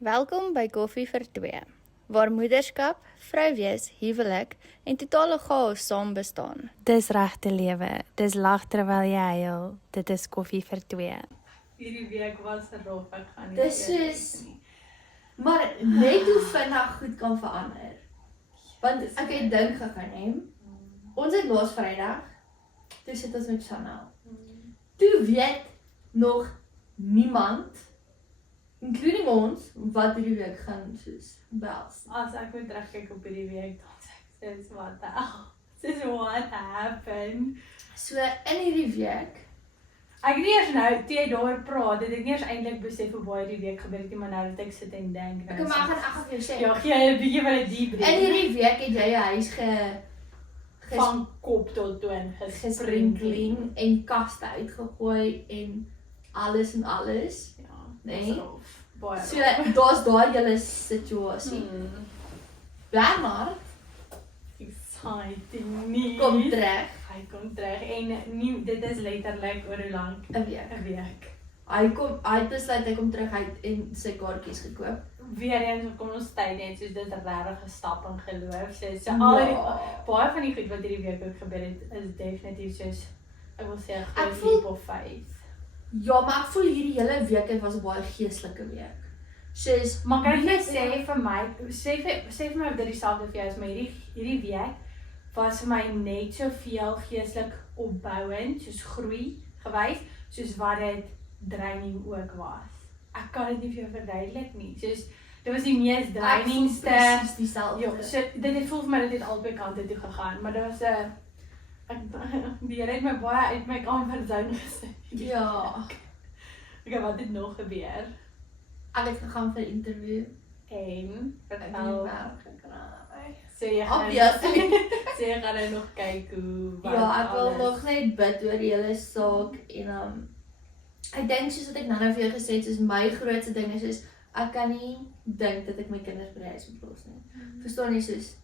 Welkom by Koffie vir Twee, waar moederskap, vrouwees, huwelik en totale chaos saam bestaan. Dis regte lewe, dis lag terwyl jy huil, dit is koffie vir twee. Hierdie week was rof, ek gaan nie Dis eet soos- nie. Maar net hoe vinnig goed kan verander. Want ek het dink gegaan, hè. Ons het laas Vrydag, toe sit ons met Chanel. Toe weet nog niemand, including ons, wat hierdie week gaan soos bels. As ek moet terugkyk op hierdie week, dan sê ek, sis, what the hell? Sis, what happened? So in hierdie week, Ek het nie eers nou, toe jy daaroor praat, het ek nie eers eintlik besef hoe baie die week gebeur het, nie, maar nou dat ek sit en denk. ek maar ek gaan vir jou sê. Ja, gee jy 'n bietjie van 'n debrief. In hierdie week het jy jou huis Van kop tot toon gesprinkling en kaste uitgegooi en alles. Ja, Nee. dis rof. Baie So rof. daar's daai hele situasie. Bernard Exciting nie. kom terug Hy kom terug en nie, dit is letterlik oor hoe lank? 'n week. 'n week. Hy het besluit hy kom terug uit en sy kaartjies gekoop. Weer eens kom ons tyd net soos dit regtig gestap en geloof. So Ja. al die baie van die goed wat hierdie week ook gebeur het is definitief soos ek wil sê 'n Ek groot voel- leap of faith. Ja, maar ek voel hierdie hele week het was 'n baie geestelike week. Soos Maar kan ek nie net sê vir my, sê vir my of dit dieselfde vir jou is, maar hierdie week was vir my net soveel geestelik opbouend, soos groei gewys, soos wat dit draining ook was. Ek kan dit nie vir jou verduidelik nie. Soos dit was die mees drainingste. presies dieselfde. Ja, so dit het voel vir my dat dit albei kante toe gegaan, maar dit was 'n die Here het my baie uit my comfort zone gesit. Ja. Okay, wat het nog gebeur? Ek het gegaan vir 'n interview. En Ek het nie vertel, werk gekry. so jy gaan Obviously. so jy gaan nou nog kyk hoe wat Ja, ek wil alles- nog net bid oor die hele saak en ek dink soos wat ek nou vir jou gesê het, soos my grootste ding is ek kan nie dink dat ek my kinders by die huis moet los nie. Verstaan jy soos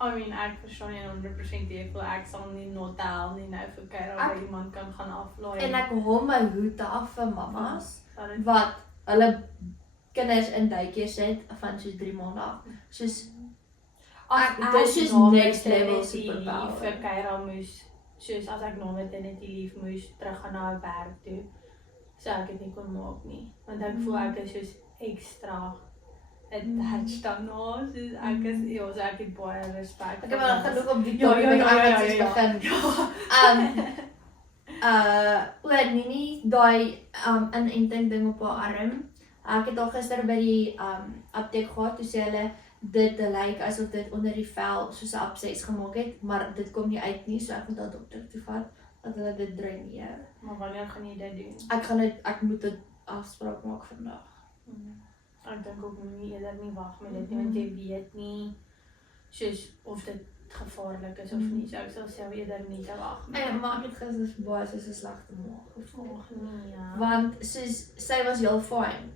I mean, ek verstaan jy 100% jy voel ek sal nie notaal nie nou vir kyk of Ek- iemand kan gaan aflaai. en ek hou my hoed af vir mammas Sal dit- wat hulle kinders in daycare sit van soos 3 maande af. Soos As dis is na next level maternity superpower. leave vir Kyra moes, soos as ek na maternity leave moes terug gaan na werk toe, so ek het nie kon maak nie, want ek voel ek is soos extra attached daarna, soos ek is, ja, so ek het baie respek. ek het maar genoeg op die Ja, topik ja, met ja, ek ja, wat soos ja. begin. Oor Nini, daai inenting ding op haar arm. Ek het al gister by die apteek gehad, toe sê hulle dit lyk asof dit onder die vel soos 'n abses gemaak het, maar dit kom nie uit nie, so ek moet na dokter toe vat dat hulle dit dreineer. Maar wanneer gaan jy dit doen? Ek moet 'n afspraak maak vandag. Ek dink ook nie eerder nie wag met dit nie, want jy weet nie soos of dit gevaarlik is of nie, so ek sal sê eerder nie te wag nie. En maar ek het gister baie soos 'n slegte maag gevoel. Ag nee, ja. Want soos sy was heel fyn.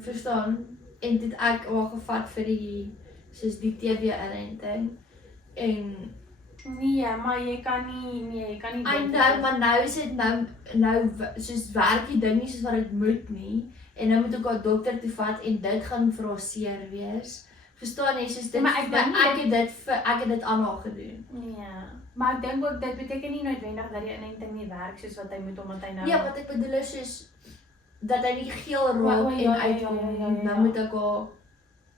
Verstaan? En dit ek haar gevat vir die soos die TB-inenting en Nee, maar jy kan nie I know, maar nou is dit nou soos werk die ding nie soos wat dit moet nie en nou moet ek haar dokter toe vat en dit gaan vir haar seer wees. Verstaan jy? Soos dit Maar ek dink nie ek het dit aan haar gedoen. Ja, maar ek dink ook dit beteken nie noodwendig dat die inenting nie werk soos wat hy moet omdat hy nou Ja, wat ek bedoel is soos dat hy nie geel O, raak ja, en uitkom. ja. Nou moet ek haar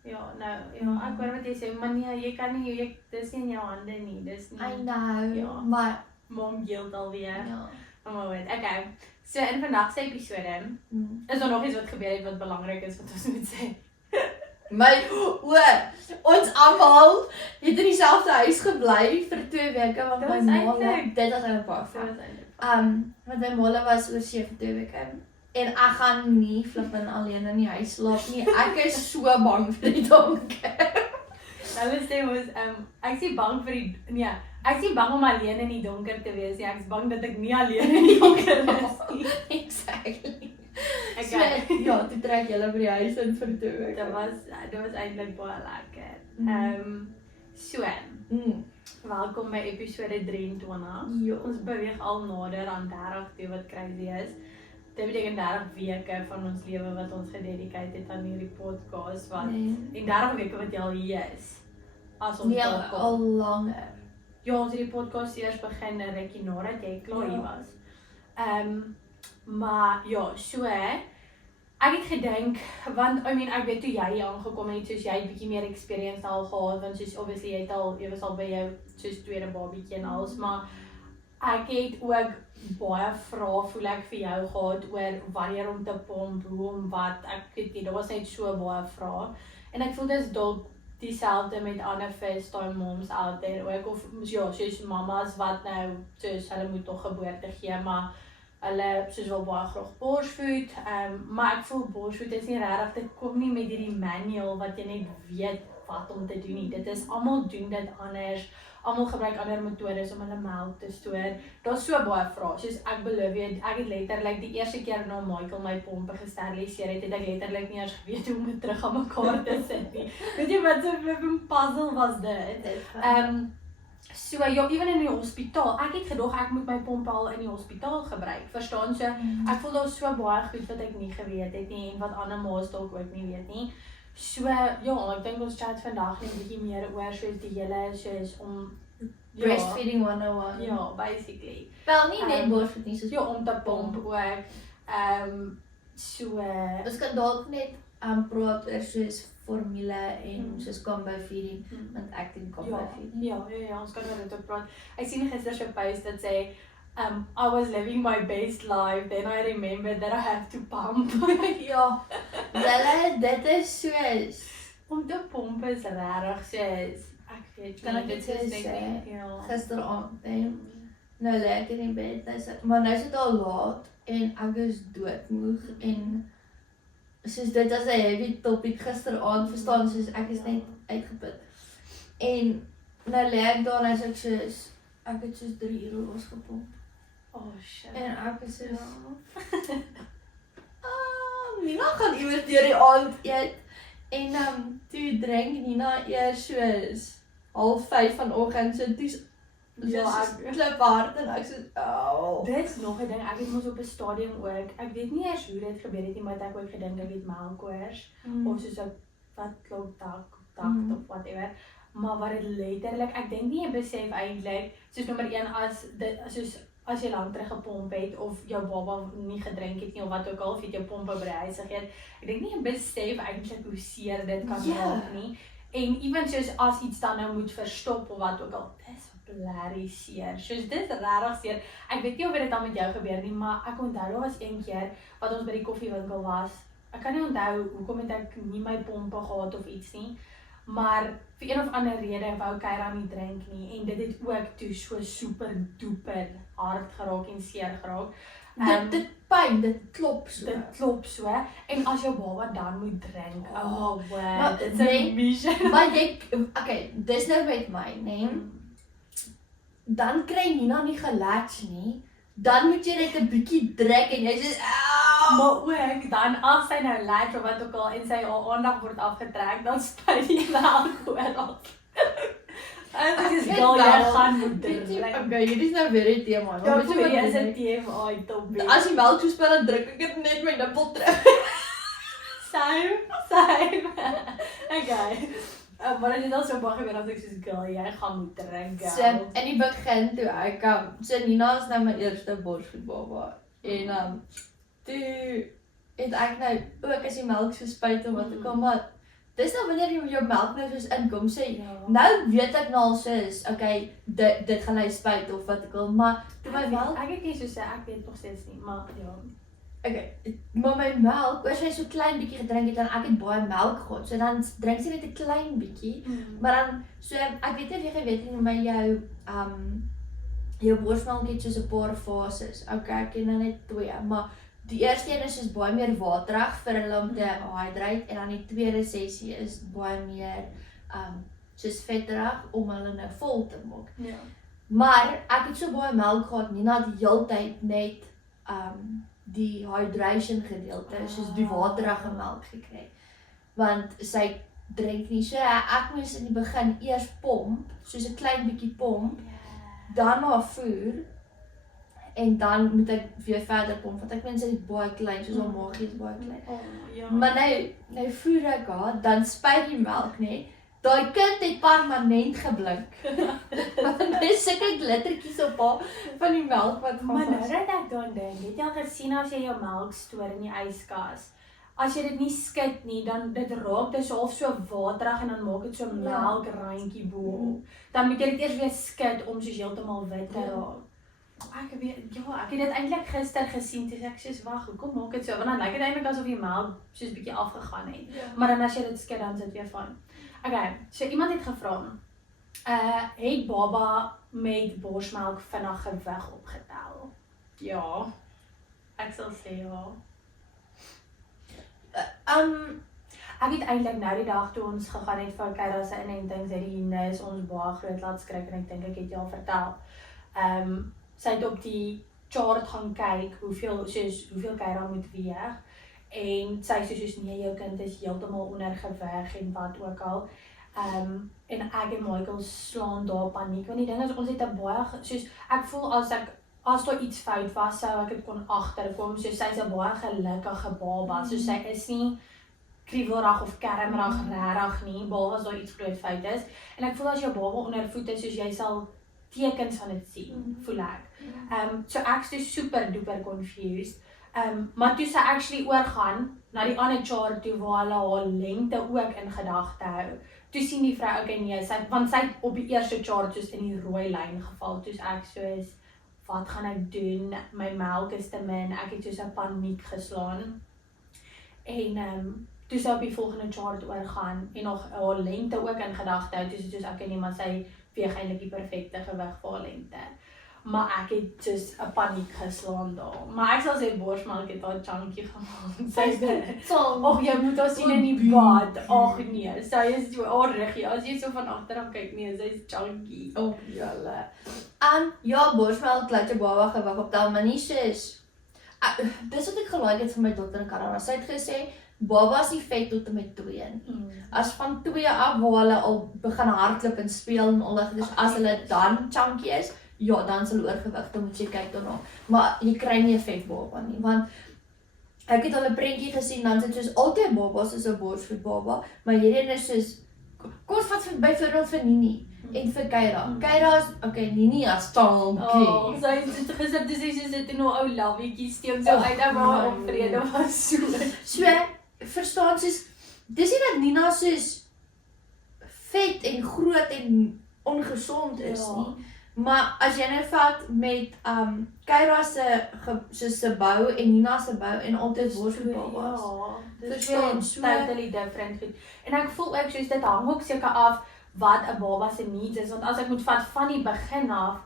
Ja, ek hoor wat jy sê, maar nee, jy kan nie, dis nie in jou hande nie, dis nie. I know, Ja. maar Mom guilt alweer. ja. Maar weet, okay. So in vandag se episode is daar nog iets wat gebeur het wat belangrik is wat ons moet sê. Ons almal het in dieselfde huis gebly vir 2 weke want Dit my was ma, eintlik- dit was eintlik baie So fyn. is eintlik. Want my ma was oor see vir 2 weke en ek gaan nie flippin alleen in die huis slaap nie. Ek is so bang vir die donker. Hulle sê ons ek is nie bang vir die nee, ek is nie bang om alleen in die donker te wees nie. Ek is bang dat ek nie alleen in die donker is nie. Exactly. Okay. So, ja, toe trek julle by die huis in vir 2 weke. Dit was eintlik baie lekker. So, welkom by episode 23. Ja. Ons beweeg al nader aan 30 toe wat crazy is. dit beteken 30 weke van ons lewe wat ons gededicate het aan hierdie podcast, wat, Nee. en 30 weke wat jy al hier is, as ons Nee, daar kom. al langer. Ja, ons het die podcast eers begin 'n rukkie nadat jy klaar hier was. Maar ja, so ek het gedink, want ek weet toe jy hier aangekom het, soos jy bietjie meer experience al gehad, want soos obviously jy was al by jou soos tweede babietjie en alles, maar ek het ook baie vrae voel ek vir jou gehad oor wanneer om te pomp, hoe om wat, ek weet nie, daar was net so baie vrae. En ek voel dis dalk dieselfde met ander first-time moms out there ook, of ja, soos mamas wat nou, soos hulle moet nog geboorte gee, maar hulle soos wel baie graag borsvoed, maar ek voel borsvoed is nie regtig, dit kom nie met hierdie manual wat jy net weet wat om te doen nie. Dit is almal doen dit anders, almal gebruik ander metodes om hulle melk te stoor. Daar's so baie vrae, soos ek beloof jy, ek het letterlik die eerste keer na Michael my pompe gesteriliseer het, het ek letterlik nie eens geweet hoe om dit terug aan mekaar te sit nie. Weet jy wat so 'n puzzle was dit? So ja, even in die hospitaal, ek het gedog ek moet my pomp al in die hospitaal gebruik, verstaan? So, ek voel daar so baie goed wat ek nie geweet het nie, en wat ander ma's dalk ook nie weet nie. So, ja, ek dink ons chat vandag net 'n bietjie meer oor soos die hele, soos om, Breastfeeding 101. ja, basically. Wel, nie net borsvoed nie, soos Ja, om te pomp ook, so, ons kan dalk net praat oor soos formule en soos combo feeding, want ek doen combo feeding. Ja, ons kan oor dit ook praat. Ek sien gister so 'n post dat sê, I was living my best life, then I remembered that I have to pump. Ja, julle, dit is soos, Om te pomp is regtig soos, ek weet Kan ek dit dit is sê? denk ek, ja. gisteraand, nou lekker in bed, maar nou is dit al laat, en ek is doodmoeg, en soos dit was 'n heavy topic gisteraand, verstaan, soos ek is net uitgeput. En nou lê ek daar en ek het soos 3 ure losgepomp. Oh shit. En ek is soos, Nina gaan iewers deur die aand eet. En toe drink Nina eers soos 4:30 vanoggend, so toe's Ja, ek klip hard en ek soos, Dit is nog 'n ding, ek het mos op 'n stadium ook, ek weet nie eers hoe dit gebeur het nie, maar ek ook gedink ek het melkkoors, of soos 'n wat klop dak of whatever. Maar wat dit letterlik, ek dink nie jy besef eintlik, soos nommer 1 as jy lank terug gepomp het of jou baba nie gedrink het nie of wat ook al, of jy jou pompe by die huisigheid, ek dink nie jy besef eintlik hoe seer dit kan raak nie. En ewen soos as iets dan nou moet verstop of wat ook al, dis blerry seer. Soos dit is regtig seer. Ek weet nie of dit dan met jou gebeur nie, maar ek onthou daar was een keer wat ons by die koffiewinkel was. Ek kan nie onthou hoekom het ek nie my pompe gehad of iets nie. Maar vir een of ander rede wou Kyra nie drink nie en dit het ook toe so super duper hard geraak en seer geraak. dit pyn, dit klop so. Dit klop so en as jou baba dan moet drink, Maar dit is nee, 'n mission. Maar okay, dis nou met my, nee. Dan kry Nina nie gelatch nie. Dan moet jy net 'n bietjie druk en jy sê, Maar ook dan as sy nou latch of wat ook al en sy haar aandag word afgetrek, dan spuit die melk oral. Ek is weet wel jy wel. gaan moet Weet jy, drink. okay, hierdie is nou weer die tema. Ja, Weet jy wat is doen 'n ek? TMI topic. As die melk so speel, dan druk ek dit net my nippel terug. Same. Okay. Maar dit is al so baie gebeur dat ek soos girl, jy gaan moet drink. So, Girl. in die begin toe ek so Nina is nou my eerste borsvoed baba. En toe het ek nou ook as die melk so spuit en wat ook al, maar dis nou wanneer jy jou melk nou soos inkom, sê nou weet ek nou al soos, okay, dit gaan nou spuit of wat ook al, maar toe my melk, Ek het nie so sê, ek weet nog steeds nie, maar ja. okay, maar my melk, as jy so klein bietjie gedrink het, dan ek het baie melk gehad, so dan drink sy net 'n klein bietjie, maar dan, so ek weet nie of jy geweet het, maar jou borsmelk het soos 'n paar fases, okay, ek ken nou net 2, maar die eerste een is soos baie meer waterig vir hulle om te hydrate, en dan die tweede sessie is baie meer soos vetterig om hulle nou vol te maak. Ja. Maar ek het so baie melk gehad, Nina het die heeltyd net die hydration gedeelte, soos die waterige melk gekry. Want sy drink nie, so ek moes in die begin eers pomp, soos 'n klein bietjie pomp, dan haar voer, en dan moet ek weer verder pomp, want ek meen sy is baie klein, soos haar maagie is baie klein. Ja. Maar nou voer ek haar, dan spuit die melk, nee. Daai kind het permanent geblink. Want daar is sulke glittertjies op haar van die melk wat gaan Maar nou was. dat ek dan dink, het jy al gesien as jy jou melk stoor in die yskas? As jy dit nie skit nie, dan dit raak dit half so waterig en dan maak dit so melkrandjie bo. Dan moet jy dit eers weer skit om soos heeltemal wit te raak. Ek weet, ek het dit eintlik gister gesien, toe ek soos wag, hoekom maak dit so? Want dan lyk dit eintlik asof die melk soos bietjie afgegaan het. Maar dan as jy dit skit, dan sit weer van. Okay, so iemand het gevra, het baba met borsmelk vinnig gewig opgetel? Ja, ek sal sê ja. Ek het eintlik nou die dag toe ons gegaan het vir Kyra se inenting, sy die nus ons baie groot laat skrik en ek dink ek het jou al vertel. Sy het op die chart gaan kyk hoeveel Kyra moet weeg. En sy sê soos nee, jou kind is heeltemal ondergewig en wat ook al. En ek en Michael slaan daar paniek, want die ding is ons het 'n baie soos ek voel as daar iets fout was, sou ek dit kon agterkom. So sy's 'n baie gelukkige baba. So sy is nie kriebelrag of kermrag regtig nie, behalwe as daar iets groot fout is. En ek voel as jou baba onder voet is, soos jy sal tekens van dit sien, voel ek. So ek's dus super duper confused. Maar toe sy actually oorgaan na die ander chart toe waar hulle haar lengte ook in gedagte hou. Toe sien die vrou okay nee, want sy het op die eerste chart soos in die rooi lyn geval. Toe ek soos wat gaan ek doen? My melk is te min. Ek het soos 'n paniek geslaan. En toe sy op die volgende chart oorgaan en nog haar lengte ook in gedagte hou. Toe sy soos okay nee, maar sy weeg eintlik die perfekte gewig vir haar lengte. Maar ek het soos 'n paniek geslaan daar. Maar ek sal sê borsmelk het haar chunky gemaak. Sy's jy moet haar sien in die bad. Ag nee, sy is so aardig. As jy so van agteraf kyk, nee, sy's chunky. Julle. Ja, borsmelk laat jou baba gewig optel, maar nie soos dis wat ek gelike het van my dokter in Kanada. Sy het gesê babas nie vet tot en met 2 nie. As van 2 af waar hulle al begin hardloop en speel en al dus as hulle dan chunky is, ja, dan sal oorgewig, dan moet jy kyk daarna. Maar jy kry nie 'n vet baba nie, want ek het al 'n prentjie gesien, dan sit soos altyd babas is 'n borsvoed baba, maar hierdie is soos kom ons vat byvoorbeeld vir Nini en vir Kyra. Kyra is okay, Nini as tankie. Sy het gister dis sy sit in 'n ou lawietjie steek so uit en maar opvrede was so. So, verstaan soos dis nie dat Nina soos vet en groot en ongesond is nie. Maar as jy nou vat met Kyra se bou en Nina se bou en altyd borsvoed babas. Dis totally different goed. En ek voel ook soos dit hang ook seker af wat 'n baba se needs is, want as ek moet vat van die begin af,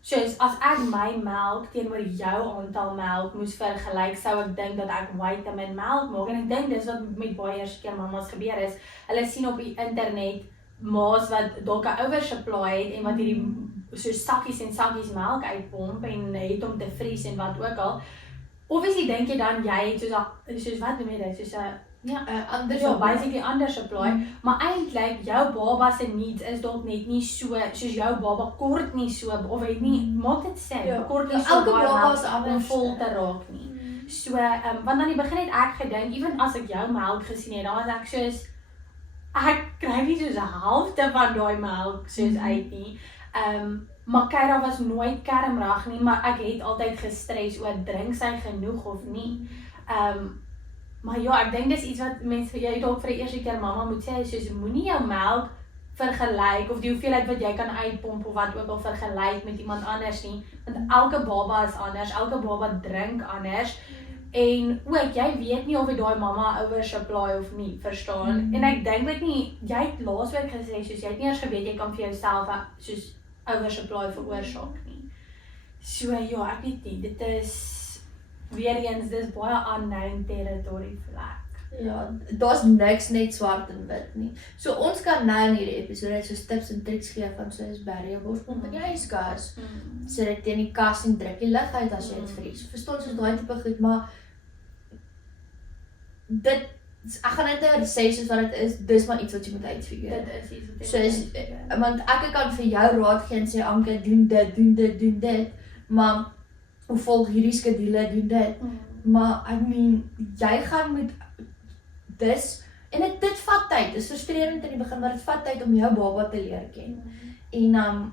soos as ek my melk teenoor jou aantal melk moes vergelyk, sou ek dink dat ek way te min melk maak. En ek dink dis wat met baie eerste keer mamas gebeur is. Hulle sien op die internet ma's wat dalk 'n oversupply het en wat hierdie so sakkies en sakkies melk uitpomp en het om te vries en wat ook al. Obviously dink jy dan jy het soos wat noem jy dit, soos 'n ander basically ander supply, maar eintlik jou baba se needs is dalk net nie so soos jou baba kort nie so of het nie maak dit sin, kort nie so elke baie baba is melk anders om vol te raak nie. So want aan die begin het ek gedink, ewen as ek jou melk gesien het, dan was ek soos ek kry nie soos 'n helfte van daai melk soos uit nie. Maar Kyra was nooit kermrag nie, maar ek het altyd gestres oor drink sy genoeg of nie. Maar ja, ek dink dis iets wat mense jy dalk vir die eerste keer mamma moet sê, soos moenie jou melk vergelyk of die hoeveelheid wat jy kan uitpomp of wat ook al vergelyk met iemand anders nie, want elke baba is anders, elke baba drink anders. En ook, jy weet nie of jy daai mamma oversupply of nie, verstaan? En ek dink dit nie, jy het laasweek gesê, soos jy het nie eers geweet jy kan vir jouself soos oversupply veroorsaak nie. So ja, ek weet nie, dit is weer eens, dis baie unknown territory vlak. Ja, daar's niks net swart en wit nie. So ons kan nou in hierdie episode soos tips en triks gee van soos berry borspomp in jou yskas. Sit dit teen die kas en druk die lug uit as jy dit vries. Verstaan soos daai tipe goed, maar dit ek gaan net sê soos wat dit is, dis maar iets wat jy moet uitfigure. Dit is iets wat Soos, want ek kan vir jou raad gee en sê Anke, doen dit, maar of volg hierdie skedule, doen dit. Maar I mean, jy gaan met dis en dit vat tyd. Dit is frustrerend in die begin, maar dit vat tyd om jou baba te leer ken. En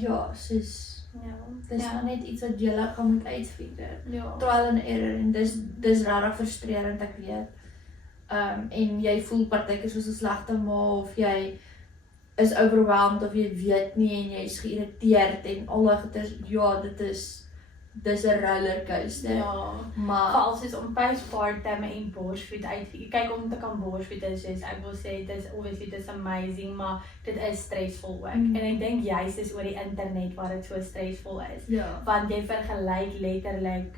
ja, soos dis maar net iets wat jy gaan moet uitfigure. Trial and error en dis regtig frustrerend, ek weet. En jy voel partykeer soos 'n slegte ma of jy is overwhelmed of jy weet nie en jy is geïrriteerd en al daai goeters. Ja, dis 'n rollercoaster. Maar Veral soos om postpartum en borsvoed uit. Kyk om te kan borsvoed is soos ek wil sê dit is amazing, maar dit is stresvol ook. En ek dink juist is oor die internet waar dit so stresvol is. Want jy vergelyk letterlik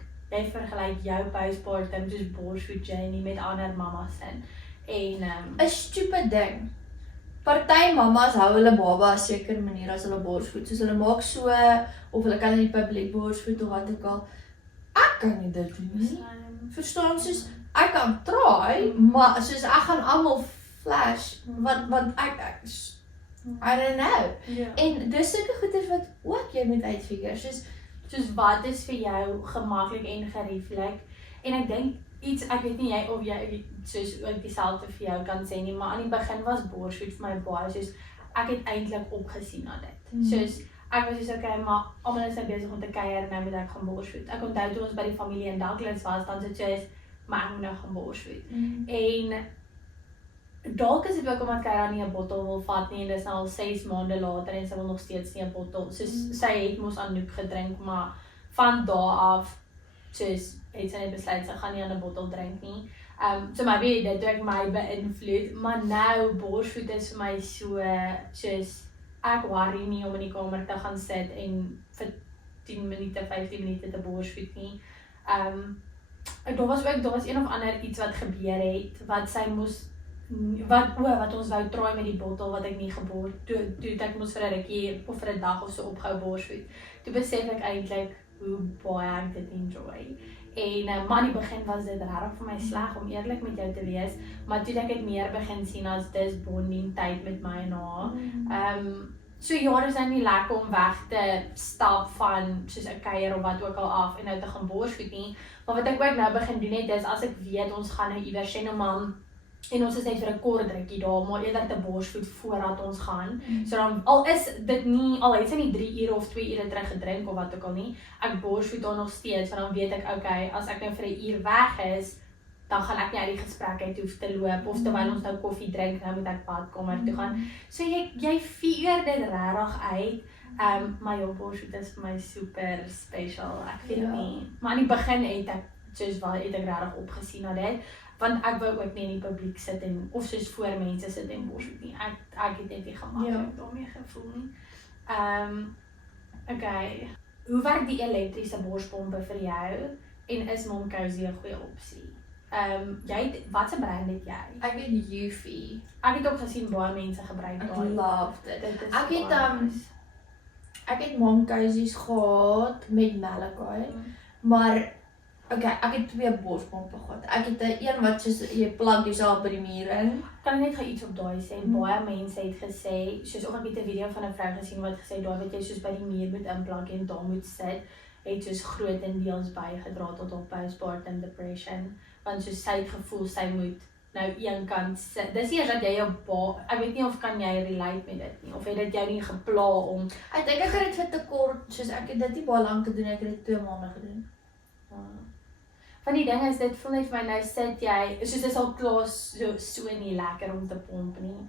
jou postpartum soos borsvoed journey met ander mamas in. En 'n stupid ding. Party mamas hou hulle baba 'n sekere manier as hulle borsvoed. Soos hulle maak so of hulle kan in die publiek borsvoed of wat ook al. Ek kan nie dit doen nie. Verstaan, soos ek kan try, maar soos ek gaan almal flash want ek I don't know. En dis sulke goeders wat ook jy moet uitfigure. Soos wat is vir jou gemaklik en gerieflik. En ek dink ek weet nie of jy soos ook dieselfde vir jou kan sê nie, maar aan die begin was borsvoed vir my baie soos ek het eintlik opgesien na dit. Soos ek was soos okay, maar almal is nou besig om te kuier, nou moet ek gaan borsvoed. Ek onthou toe ons by die familie in Douglas was, dan sit soos maar ek moet nou gaan borsvoed. En dalk is dit ook omdat Kyra nie 'n bottel wil vat nie en dis nou al 6 maande later en sy wil nog steeds nie 'n bottel. Soos sy het mos Anouk gedrink, maar van daar af soos het sy net besluit sy gaan nie aan 'n bottel drink nie. So maybe dit het my beïnvloed, maar nou borsvoed is vir my soos ek worry nie om in die kamer te gaan sit en vir 10 minute, 15 minute te borsvoed nie. Daar was een of ander iets wat gebeur het wat sy moes wat ons wou try met die bottel wat ek nie toe ek moes vir 'n rukkie of vir 'n dag of so ophou borsvoed. Toe besef ek eintlik hoe baie ek dit enjoy. En maar in die begin was dit regtig vir my sleg om eerlik met jou te wees, maar toe ek dit meer begin sien as dis bonding tyd met my en haar. So ja, dis nou nie lekker om weg te stap van soos 'n kuier of wat ook al af en nou te gaan borsvoed nie. Maar wat ek ook nou begin doen het is as ek weet ons gaan nou iewers sien om en ons is net vir 'n kort drukkie daar, maar eerder te borsvoed voordat ons gaan. So dan al het sy nie 3 ure of 2 ure terug gedrink of wat ook al nie, ek borsvoed dan nog steeds, want dan weet ek okay, as ek nou vir 1 uur weg is, dan gaan ek nie uit die gesprek uit hoef te loop of terwyl ons nou koffie drink, nou moet ek badkamer toe gaan. So jy figure dit regtig uit. Maar jou borsvoed is vir my super special. Ek weet nie, maar aan die begin het ek regtig opgesien na dit. Want ek wou ook nie in die publiek sit of soos voor mense sit en borsvoed nie. Ek het net nie gemaklik daarmee gevoel nie. Okay. Hoe werk die elektriese borspompe vir jou? En is Momcozy 'n goeie opsie? Wat se brand het jy? Ek het Eufy. Ek het ook gesien baie mense gebruik Ek daai. love dit. Ek het Momcozy's gehad met Malachi, maar okay, ek het 2 borspompe gehad. Ek het 'n een wat soos jy plug jouself by die muur in. Kan net gou iets op daai sê. Baie mense het gesê, soos of ek het 'n video van 'n vrou gesien wat gesê daai wat jy soos by die muur moet inplug en daar moet sit, het soos grootendeels bygedra tot op postpartum depression. Want soos sy het gevoel sy moet nou een kant sit. Dis nie eers dat jy ek weet nie of kan jy relate met dit nie, of het dit jou nie gepla om. Ek dink ek het dit vir te kort, soos ek het dit nie baie lank gedoen, ek het dit 2 maande gedoen. Van die ding is, dit voel net vir my, nou sit jy, soos dit is al klaar so nie lekker om te pomp nie.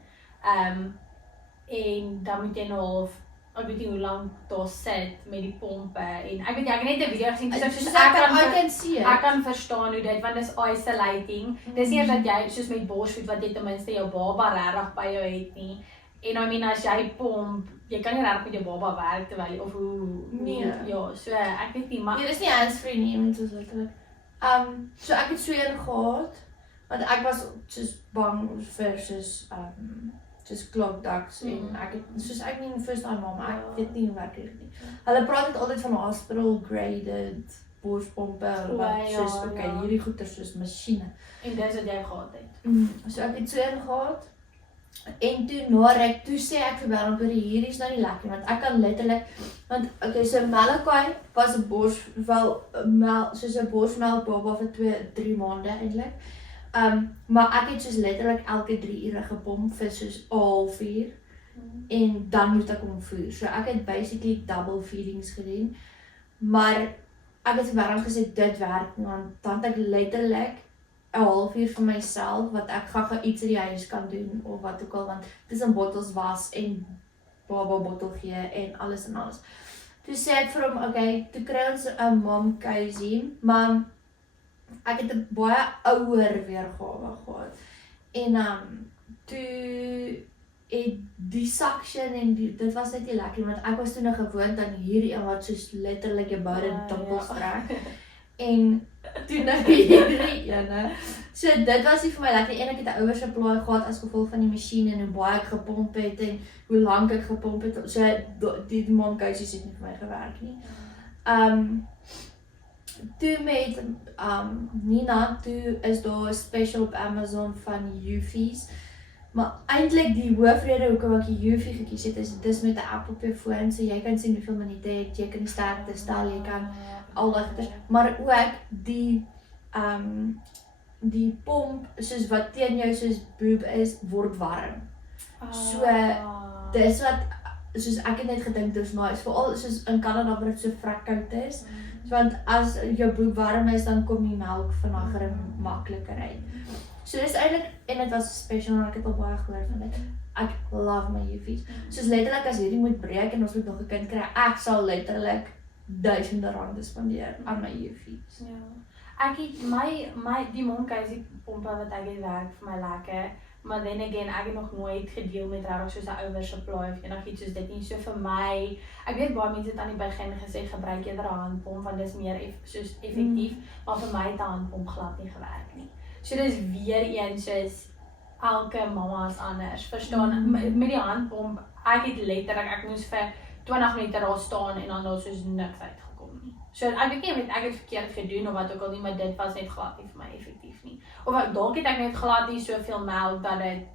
En dan moet jy nog, ek weet nie hoe lang daar sit met die pompe, en ek weet nie, ek het net 'n video gesien, ek kan verstaan hoe dit, want dis isolating, dis nie eers dat jy, soos met borsvoed, wat jy ten minste jou baba regtig by jou het nie, en I mean, as jy pomp, jy kan nie regtig met jou baba werk, terwyl, of ja, so, ek weet nie, maar. Nee, dis nie hands-free nie, moet soos letterlik. So ek het so een gehad, want ek was soos bang vir soos clog ducts en ek het soos ek nie verstaan maar ek weet nie hoe werk dit nie. Hulle praat net altyd van hospital graded borspompe wat soos hierdie goeie soos masjiene. En dis wat jy gehad het. So ek het so een gehad En toe na ruk, toe sê ek vir Bella, hierdie is nou nie lekker, want ek kan letterlik, want okay, so Malachi was 'n soos 'n borsmelk baba vir 2-3 maande eintlik. Maar ek het soos letterlik elke 3 ure gepomp vir soos 'n halfuur. En dan moet ek hom voer. So ek het basically double feedings gedoen. Maar ek het vir Bella gesê dit werk nie, want dan het ek letterlik 'n halfuur vir myself wat ek gou iets in die huis kan doen of wat ook al, want tussen bottels was en baba bottel gee en alles. Toe sê ek vir hom, okay, toe kry ons 'n mom cozy, maar ek het 'n baie ouer weergawe gehad. En toe het die suction en dit was net nie lekker, want ek was toe nog gewoond aan hierdie een wat soos letterlik jou boude dimpels trek. En toe nou hierdie ene. So dit was nie vir my lekker. En ek het 'n ouer supply gehad as gevolg van die masjien en hoe baie ek gepomp het en hoe lank ek gepomp het. So die mom cozies het nie vir my gewerk nie. Toe met Nina, toe is daar 'n special op Amazon van Eufys. Maar eintlik die hoofrede hoekom ek die Eufy gekies het, is dis met 'n app op jou foon, so jy kan sien hoeveel minute het, jy kan die sterkte stel, jy kan al daai goeders, maar ook die pomp soos wat teen jou soos boob is, word warm. So dis wat soos ek het net gedink dis nice, veral soos in Kanada waar dit so vrek koud is. Want as jou boob warm is, dan kom die melk vinniger makliker uit. So dis eintlik, en dit was special, en ek het al baie gehoor van dit. Ek love my Eufys. Soos letterlik as hierdie moet breek en ons moet nog 'n kind kry, ek sal letterlik duisende rande spandeer aan my Eufys. Ja. Ek het die mom cozy pompe wat ek het werk vir my lekker. Maar then again, ek het nog nooit gedeel met regtig soos 'n oversupply of enigiets soos dit nie. So vir my, ek weet baie mense het aan die begin gesê gebruik eerder 'n handpomp want dis meer soos effektief, maar vir my het 'n handpomp glad nie gewerk nie. So dis weer een soos elke mamma is anders. Verstaan? Met die handpomp, ek het letterlik ek moes vir 20 minute daar staan en dan daar soos niks uitgekom nie. So ek weet nie ek het verkeerd gedoen of wat ook al nie, maar dit was net glad nie vir my effektief nie. Of dalk het ek net glad nie soveel melk dat dit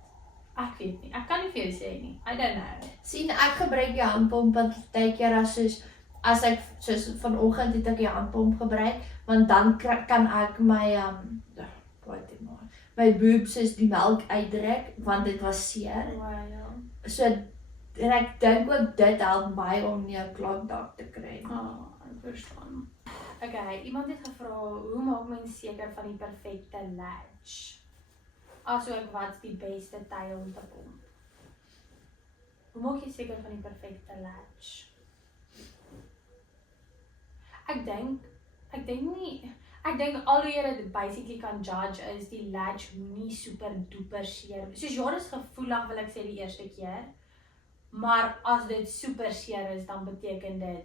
ek weet nie. Ek kan nie vir jou sê nie. I don't know. Sien, ek gebruik die handpomp want partykeer as ek soos vanoggend het ek die handpomp gebruik, want dan kan ek my boob soos die melk uitdruk want dit was seer. So en ek dink ook dit help baie om nie 'n klokdak te kry nie. Ek verstaan. Okay, iemand het gevra hoe maak mens seker van die perfekte latch? Asook wat's die beste tyd om te pomp? Hoe maak jy seker van die perfekte latch? Ek dink al hoe jy dit basically kan judge is die latch nie super duper seer. Soos jaar is gevoelig wil ek sê die eerste keer. Maar as dit super seer is, dan beteken dit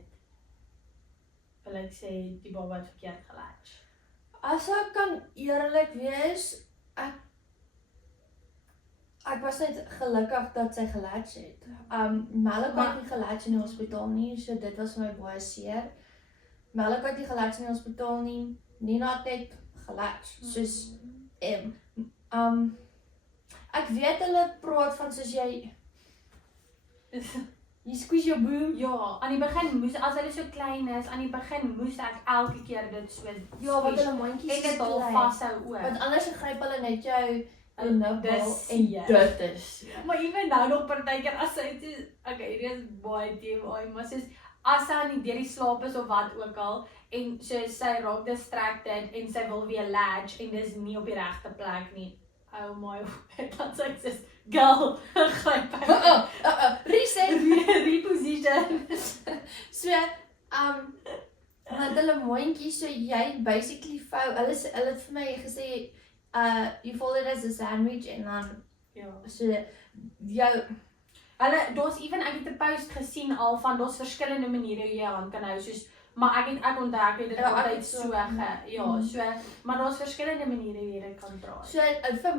wil ek sê die baba het verkeerd gelatch. As ek kan eerlik wees, ek was net gelukkig dat sy gelatch het. Malachi het nie gelatch in die hospitaal nie, so dit was vir my baie seer. Malachi het nie gelatch in die hospitaal nie. Nina het net gelatch. Soos ek weet hulle praat van soos jy squeeze jou boob. Ja, aan die begin moes, as hulle so klein is, aan die begin moes ek elke keer dit so ja, wat hulle mondjies en dit al vashou ook. Want anders gryp hulle net jou nippel dis en dit is. Maar even nou nog partykeer as sy dit okay, dit is baie TMI, maar soos as sy nie deur die slaap is of wat ook al en sy raak distracted en sy wil weer latch en dis nie op die regte plek nie. Oh my, dan sê ek soos girl, gryp uit. Reset. Reposition. So, want hulle mondjies, so jy basically vou, hulle het vir my gesê, you fold it as a sandwich en dan, Ja. so, jou, Daar's even, ek het 'n post gesien al van, daar's verskillende maniere hoe jy hand kan hou, soos, maar ek onthou, ek het dit altyd so maar daar's verskillende maniere hoe jy dit kan draai. So, vir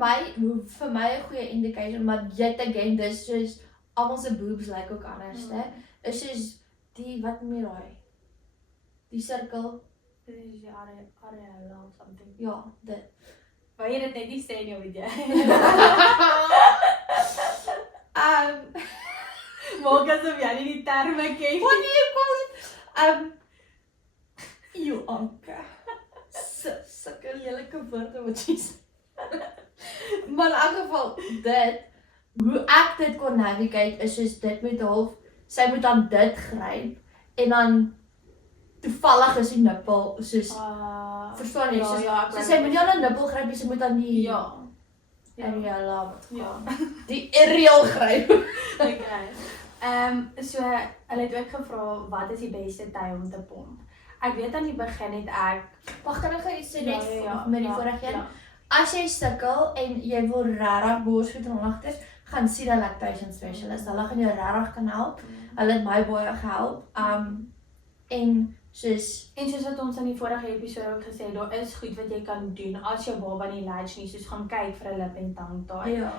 my 'n goeie indication, maar yet again, dis soos, almal se boobs lyk ook anders, is soos, die, wat noem jy daai? Die sirkel, Dit is die areola of something. ja, dit. Wou jy dit net nie sê nie, weet jy? maak asof jy nie die terme ken. What do you call it? Joanka. Sulke lelike woorde wat jy sê. Maar in elk geval, hoe ek dit kon navigate is soos dit moet half, sy moet dan dit gryp, en dan toevallig is die nippel, soos, verstaan jy, so sy moet nie aan die nippel gryp, sy moet aan die areola, die areola gryp. Okay. So, hulle het ook gevra, wat is die beste tyd om te pomp? Ek weet aan die begin het ek... Wacht, kan ek gou iets sê net met die vorige een? As jy sukkel en jy wil regtig borsvoed en onlagtes, gaan sien 'n lactation specialist. Hulle gaan jou regtig kan help. Hulle het my baie gehelp. En soos wat ons in die vorige episode ook gesê het, daar is goed wat jy kan doen as jou baba nie latch nie, soos gaan kyk vir 'n lip en tong toy. ja.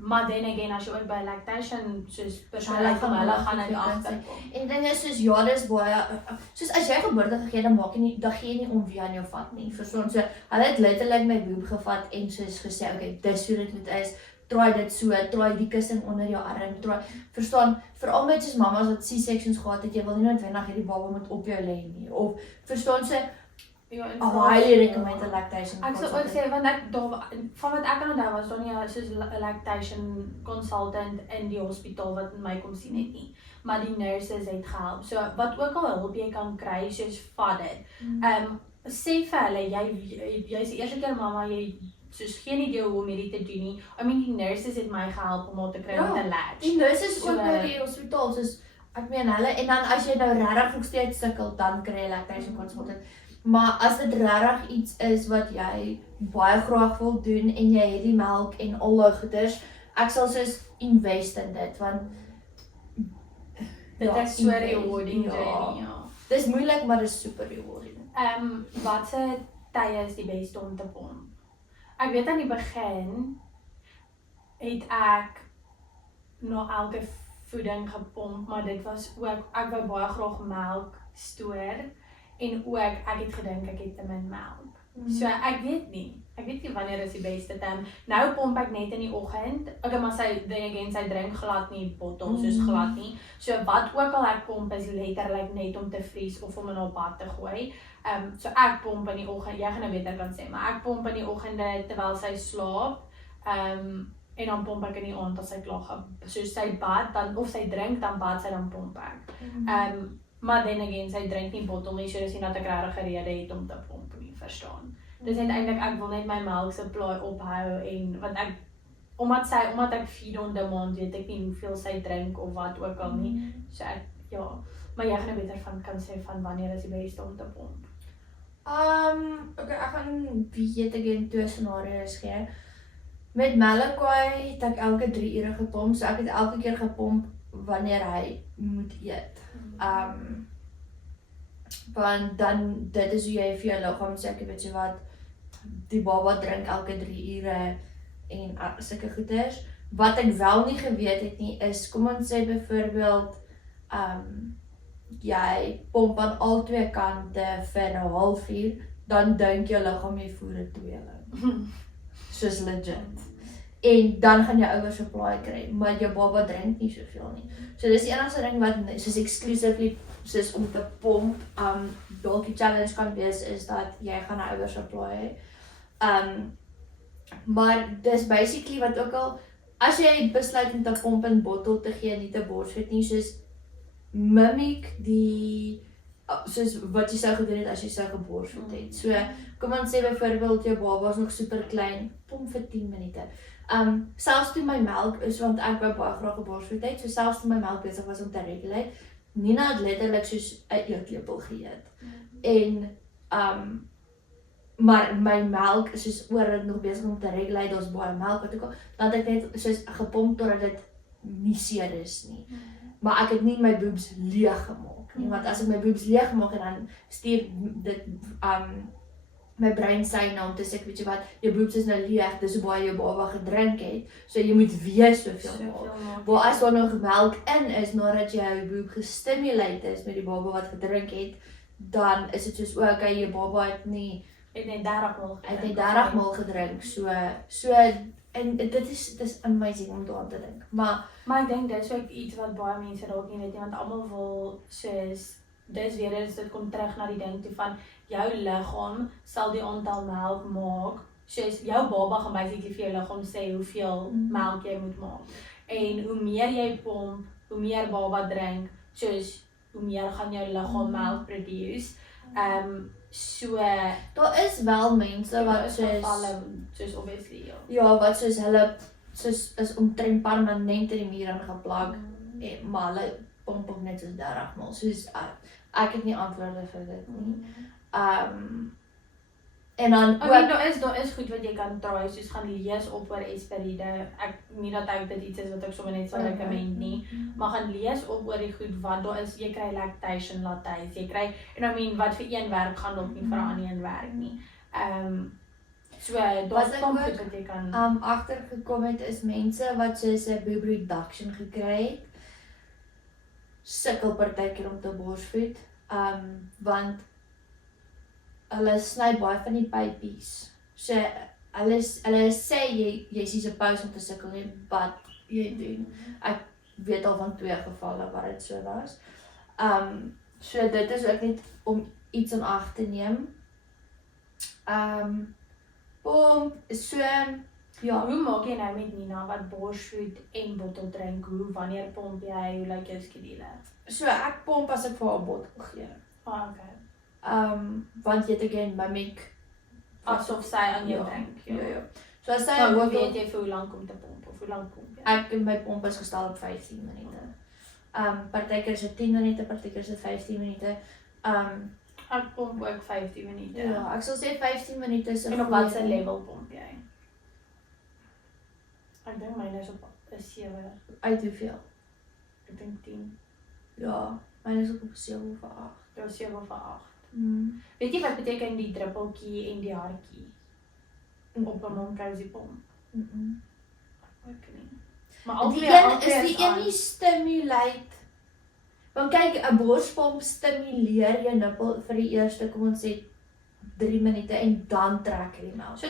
Maar then again, as jy ook by lactation, soos persoonlik van hulle gaan dit agterkom. En die ding is soos ja, dis baie soos as jy geboorte gegee dan maak jy nie dan gee jy nie om wie aan jou vat nie. Verstaan? So hulle het letterlik my boob gevat en soos gesê, okay, dis hoe dit moet is. Draai dit so, draai die kussing onder jou arm, verstaan, veral met soos mamas wat C-sections gehad het, jy wil nie noodwendig hê die baba moet op jou lê nie, of verstaan sy, highly recommend 'n lactation Ek sal ook sê, want van wat ek kan onthou was daar nie soos 'n lactation consultant in die hospitaal wat my kom sien het nie, maar die nurses het gehelp, so wat ook al hulp jy kan kry, soos vat dit, sê vir hulle, jy's die eerste keer mamma, jy soos geen idee hoe om hierdie te doen nie. I mean, die nurses het my gehelp om haar te kry om te latch. Die nurses ook by die hospitaal, soos, ek meen hulle, en dan as jy nou regtig nog steeds sukkel, dan kry jy lactation consultant. Maar as dit regtig iets is wat jy baie graag wil doen, en jy het die melk en al die goeders, ek sal soos invest in dit, want dit is so rewarding journey, Dis moeilik, maar dis super rewarding. Watse tye is die beste om te pomp? Ek weet aan die begin het ek na elke voeding gepomp, maar dit was ook, ek wou baie graag melk stoor en ook ek het gedink ek het te min melk. So ek weet nie wanneer is die beste tyd. Nou pomp ek net in die oggend. Okay, maar sy drink glad nie bottels, soos glad nie. So wat ook al ek pomp is letterlik net om te vries of om in haar bad te gooi. So ek pomp in die oggend, jy gaan nou beter kan sê, maar ek pomp in die oggende terwyl sy slaap. En dan pomp ek in die aand as sy klaar soos sy bad, dan of sy drink, dan bad sy, dan pomp ek. Maar then again, sy drink nie bottel nie, so dis nie dat ek regtig 'n rede het om te pomp nie, verstaan. Dis eintlik ek wil net my melk supply ophou en want omdat ek feed on demand, weet ek nie hoeveel sy drink of wat ook al nie. So ek maar jy gaan nou beter kan sê van wanneer is die beste om te pomp. Okay, ek gaan weet again 2 scenario's gee. Met Malachi het ek elke 3 ure gepomp, so ek het elke keer gepomp wanneer hy moet eet. Want dan, dit is hoe jy vir jou liggaam sê, ek weet jy wat, die baba drink elke 3 ure en sulke goeders. Wat ek wel nie geweet het nie is, kom ons sê byvoorbeeld, jy pomp aan al 2 kante vir 'n halfuur, dan dink jou liggaam jy voer 'n tweeling. Soos legit. En dan gaan jy oversupply kry, maar jou baba drink nie soveel nie. So dis die enigste ding wat soos exclusively soos om te pomp, dalk die challenge kan wees is dat jy gaan 'n oversupply hê. Maar dis basically wat ook al, as jy besluit om te pomp in bottel te gee, nie te borsvoed nie, soos mimic die, soos wat jy sou gedoen het as jy sou geborsvoed het. So, kom ons sê byvoorbeeld jou baba is nog super klein, pomp vir 10 minute. Selfs toe my melk is, want ek wou baie graag geborsvoed het, so selfs toe my melk besig was om te regulate, Nina het letterlik soos 'n eetlepel geëet. En, maar my melk is soos oor dit nog besig om te regulate, daar's baie melk wat ook al, dat ek net soos gepomp totdat dit nie seer is nie. Maar ek het nie my boobs leeg gemaak nie, want as ek my boobs leeg maak en dan stuur dit, my brein sê nou om te sê, weet jy wat, jou boobs is nou leeg, dis hoe baie jou baba gedrink het, so jy moet weer soveel maak. Maar as daar nog melk in is, nadat jy jou boob gestimulate is met die baba wat gedrink het, dan is dit soos, okay, jou baba het net 30 maal gedrink, so En dit is amazing om daaraan te dink. Maar ek dink dis ook iets wat baie mense dalk nie weet nie, want almal wil soos dis weer eens dit kom terug na die ding toe van jou liggaam sal die aantal melk maak. Soos jou baba gaan basically vir jou liggaam sê hoeveel melk jy moet maak. En hoe meer jy pomp, hoe meer baba drink, soos hoe meer gaan jou liggaam melk produce. So daar is wel mense wat soos obviously ja, wat soos hulle soos is omtrent permanent in die muur ingeplak, maar hulle pomp ook net soos 30 maal. Soos ek het nie antwoorde vir dit nie. En dan daar is goed wat jy kan try, soos gaan lees op oor Esperide. Nie dat ek dit iets is wat ek sommer net sal recommend nie, maar gaan lees op oor die goed, want daar is, jy kry lactation lattes, jy kry, en wat vir een werk gaan dalk nie vir 'n ander een werk nie. So, daar's kom goed wat jy kan agtergekom het is mense wat soos 'n boob reduction gekry het, sukkel partykeer om te borsvoed, want hulle sny baie van die pypies. So hulle sê jy is supposed om te sukkel nie, but jy doen. Ek weet al van 2 gevalle waar dit so was. So dit is ook net om iets aan ag te neem. Pomp, so ja. Hoe maak jy nou met Nina wat borsvoed en bottel drink? Wanneer pomp jy? Hoe lyk jou skedule? So ek pomp as ek vir haar 'n bottel gee. Okay. Want jy het again mimic Asof sy aan jou drink. Ja. So as sy 'n Nou bottel, weet jy vir hoe lank om te pomp of hoe lank pomp jy? my pomp is gestel op 15 minute. Partykeer is dit 10 minute, partykeer is dit 15 minute. Ek pomp ook 15 minute. Ja, ek sal sê 15 minute is 'n En op goeie watter ding. level pomp jy? Ek dink myne is op 'n 7. Uit hoeveel? Ek dink 10. Ja, myne is ook op 7 of 8. Jou 7 of 8. Weet jy wat beteken die druppeltjie en die hartjie op 'n Moncozy pomp? Ek nie. Maar Die een is die een nie stimulate. Want kyk, 'n borspomp stimuleer jou nippel vir die eerste, kom ons sê 3 minute en dan trek jy die melk. So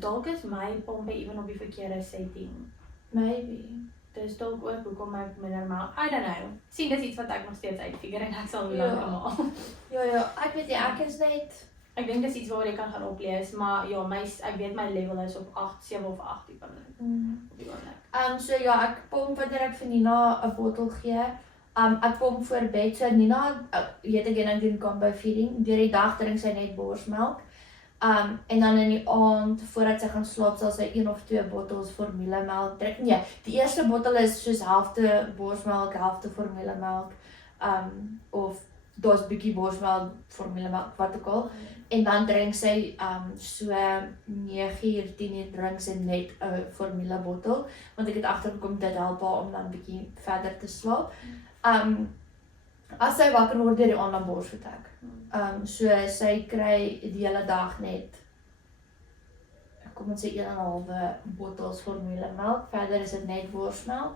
dalk is my pompe ewen op die verkeerde setting. Maybe. Dis dalk ook hoekom ek minder melk. I don't know. Sien, dis iets wat ek nog steeds uitfigure en ek sal hoe Ja. lank maak. Ja, ek weet nie, ek is net Ek dink dis iets waar jy kan gaan oplees, maar ja, ek weet my level is op 8, 7 of 8 tipe op die oomblik. So ja, ek pomp wanneer ek vir Nina 'n bottel gee. Ek pomp voor bed, so Nina, weet ek en ek doen combo feeding. Deur die dag drink sy net borsmelk. En dan in die aand, voordat sy gaan slaap, sal sy 1 of 2 bottels formulemelk drink. Nee, die eerste bottel is soos helfte borsmelk, helfte formulemelk. Of daar's bietjie borsmelk, formulemelk, wat ook al. En dan drink sy so 9uur, 10uur drink sy net 'n formulebottel, want ek het agtergekom dit help haar om dan bietjie verder te slaap. As sy wakker word deur die aand dan borsvoed ek. So sy kry die hele dag net, kom ons sê 1,5 bottels formulemelk, verder is dit net borsmelk.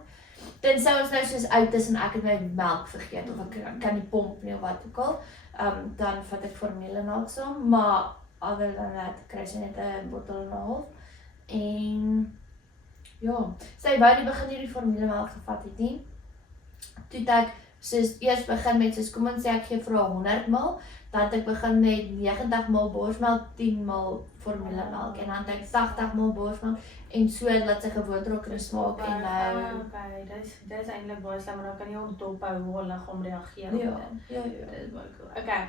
Tensy ons nou soos uit is en ek het my melk vergeet of ek kan nie pomp nie of wat ook al, dan vat ek formulemelk saam, maar other than that kry sy net 'n bottel en 'n half. En ja, sy wou die begin hierdie formulemelk gevat het nie. Toe het ek soos eers begin met soos kom ons sê ek gee vir haar 100 ml, dan het ek begin met 90 ml borsmelk, 10 ml formulemelk en dan het ek 80 ml borsmelk en so dat sy gewoond raak aan die smaak en nou Okay, dis eintlik baie slim, maar dan kan jy ook dophou hoe hulle liggaam reageer ja, op dit. ja. Dit is baie cool. Okay.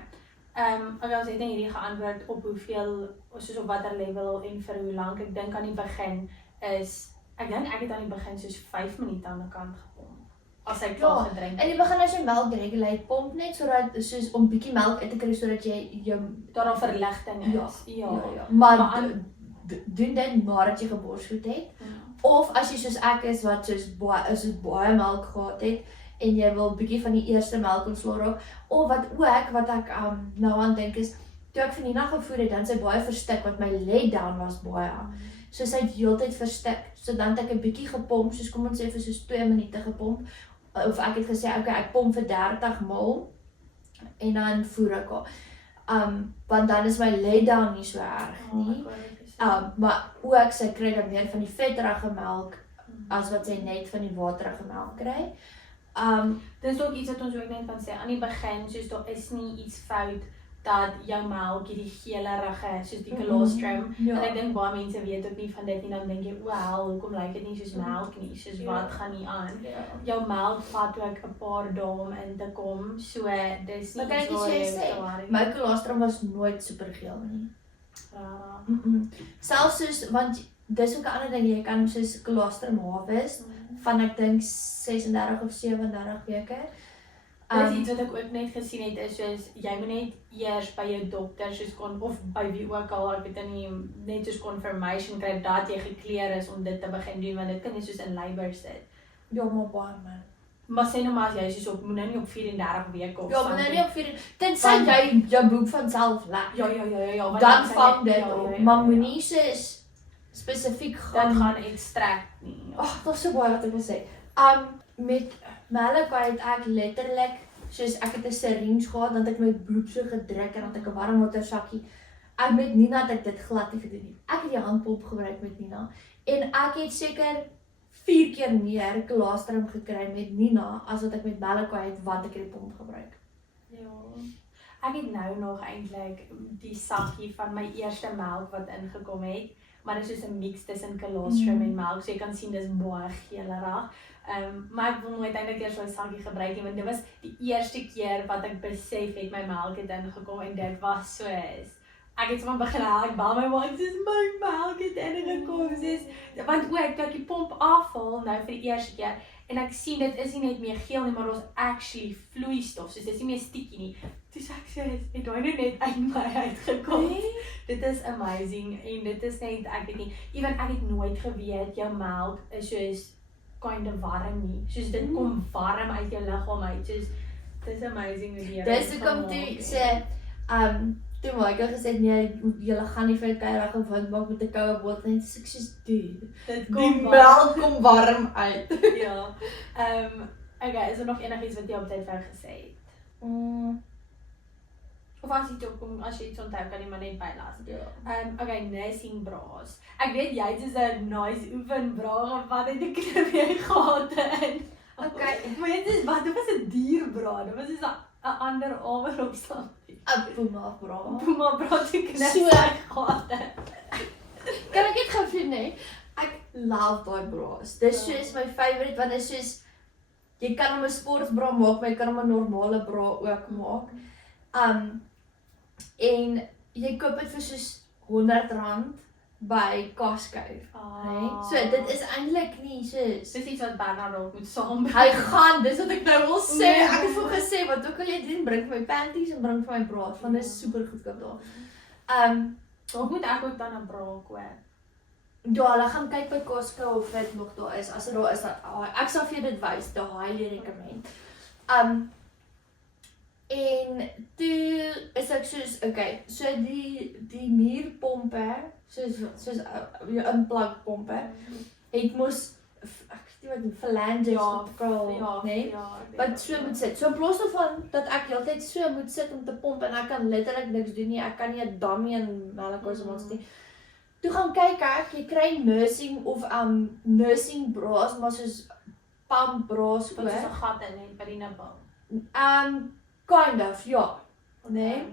Ons het hierdie geantwoord op hoeveel, soos op watter level en vir hoe lank. Ek dink aan die begin is, ek het aan die begin soos 5 minute aan die kant gepomp. As ek klaar gedrink. In die begin as jy melk regulate, pomp net sodat soos om bietjie melk uit te kry sodat jy jou Daar 'n verligting is. ja. Maar Maar doen dit nadat jy geborsvoed het. Of as jy soos ek is wat soos baie melk gehad het en jy wil bietjie van die eerste melk ontslaa raak, of wat ek nou aan dink is toe ek vir Nina gevoer het, dan sy baie verstik want my let down was baie. So sy het heeltyd verstik. So dan het ek 'n bietjie gepomp, soos kom ons sê vir soos 2 minute gepomp. Of ek het gesê okay, ek pomp vir 30 ml en dan voer ek haar. Want dan is my let down nie so erg nie. Maar ook sy kry dan meer van die vetrige melk as wat sy net van die waterige melk kry. Dis ook iets wat ons ook net kan sê, aan die begin, soos daar is nie iets fout dat jou melk hierdie gelerige, soos die colostrum, Ja. en ek dink baie mense weet ook nie van dit nie, dan dink jy, wel, hoekom lyk dit nie soos melk nie, soos wat gaan nie aan. Jou melk vat ook 'n paar dae om in te kom, so dis nie Maar kan ek iets waar iets jy sê? te worry My nie. colostrum was nooit supergeel nie. Ja. Selfs soos, want dis ook 'n ander ding, jy kan soos colostrum harvest van ek dink 36 of 37 weke. Dis iets wat ek ook net gesien het, is soos, jy moet net eers by jou dokter, soos of by wie ook al, ek weet nie, net soos confirmation kry dat jy gekleer is om dit te begin doen, want dit kan nie soos in labour sit. Ja, maar baie man. Maar sê nou maar as jy soos moet nou nie op 34 weke of Ja, maar nou nie op 4, tensy Want- jy jou boek van self leg. Ja, want Dan sê vang jy- dit ja, op, ja, maar ja. moenie soos spesifiek Dat gaan. gaan extract nie. Ag, daar's so baie wat ek wil sê. Met Malachi het ek letterlik, soos ek het 'n syringe gehad, dan het ek my bloed so gedruk en dan het ek 'n warm water sakkie. Met Nina het ek dit glad nie gedoen nie. Ek het die handpomp gebruik met Nina en ek het seker 4 keer meer colostrum gekry met Nina as wat ek met Malachi het, want ek het die pomp gebruik. Ja. Ek het nou nog eintlik die sakkie van my eerste melk wat ingekom het, maar dit is soos 'n mix tussen colostrum en melk, so jy kan sien dis baie geelerig. Maar ek wil nooit eintlik eers daai sakkie gebruik nie, want dit was die eerste keer wat ek besef het my melk het ingekom en dit was soos ek het sommer begin ek bel my ma, dis my melk het ingekom, want ook toe ek die pomp afhaal nou vir die eerste keer en ek sien dit is nie net meer geel nie, maar ons actually vloeistof, soos dis nie meer stikkie nie. Toe sê ek sê, het daai net uit my uitgekom. Dit is amazing en dit is net, ek weet nie, even ek het nooit geweet jou melk is soos kind of warm nie. Soos dit kom warm uit jou liggaam uit. Soos dis amazing hoe die Dis hoekom toe sê, toe Michael gesê nee, julle gaan nie vir 'n keierige wind maak met 'n koue bottel nie, dis ek soos dude. dit Die kom melk kom warm uit. Ja. Okay, is er nog enigiets wat jy op tyd vir gesê het? Of as jy iets onthou kan jy maar net bylas. Okay, nursing bras. Ek weet jy het 'n nice oefenbra wat het 'n knip jy gehad in. Okay. Maar dit is wat, dit was 'n dierbra. Dit was soos 'n ander ooropstand. 'n Puma bra. Puma bra te knip So. gehad. Kan ek dit gou sê nee? Ek love daai bras. Dis Ja. soos my favourite want dit is soos jy kan hom 'n sportbra maak, maar jy kan hom 'n normale bra ook maak. En jy koop dit vir soos R100 by Costco. Nee? So dit is eintlik nie soos Dis iets wat Bernard ook moet saambring. hy gaan, dis wat ek nou wil sê. Nee. Ek het vir gesê wat ook al jy doen, bring vir my panties en bring vir my bras, want dit is super goedkoop daar. Dalk moet ek ook dan 'n bra koop. Ja, hulle gaan kyk by Costco of dit nog daar is. As dit daar is, dan ek sal vir jou dit wys, daai highly recommend. En toe is ek soos, okay, so die muurpompe, soos jou inplakpompe, het mos ek weet nie wat phalanges of nee. Wat so moet sit. So in plaas daarvan dat ek heeltyd so moet sit om te pomp en ek kan letterlik niks doen nie. Ek kan nie 'n dummy en Malachi se mos nie. Toe gaan kyk ek, jy kry nursing of nursing bras, maar soos pump bras Wat is 'n ook. gat in net by die nippel. Kind of, ja. Nee.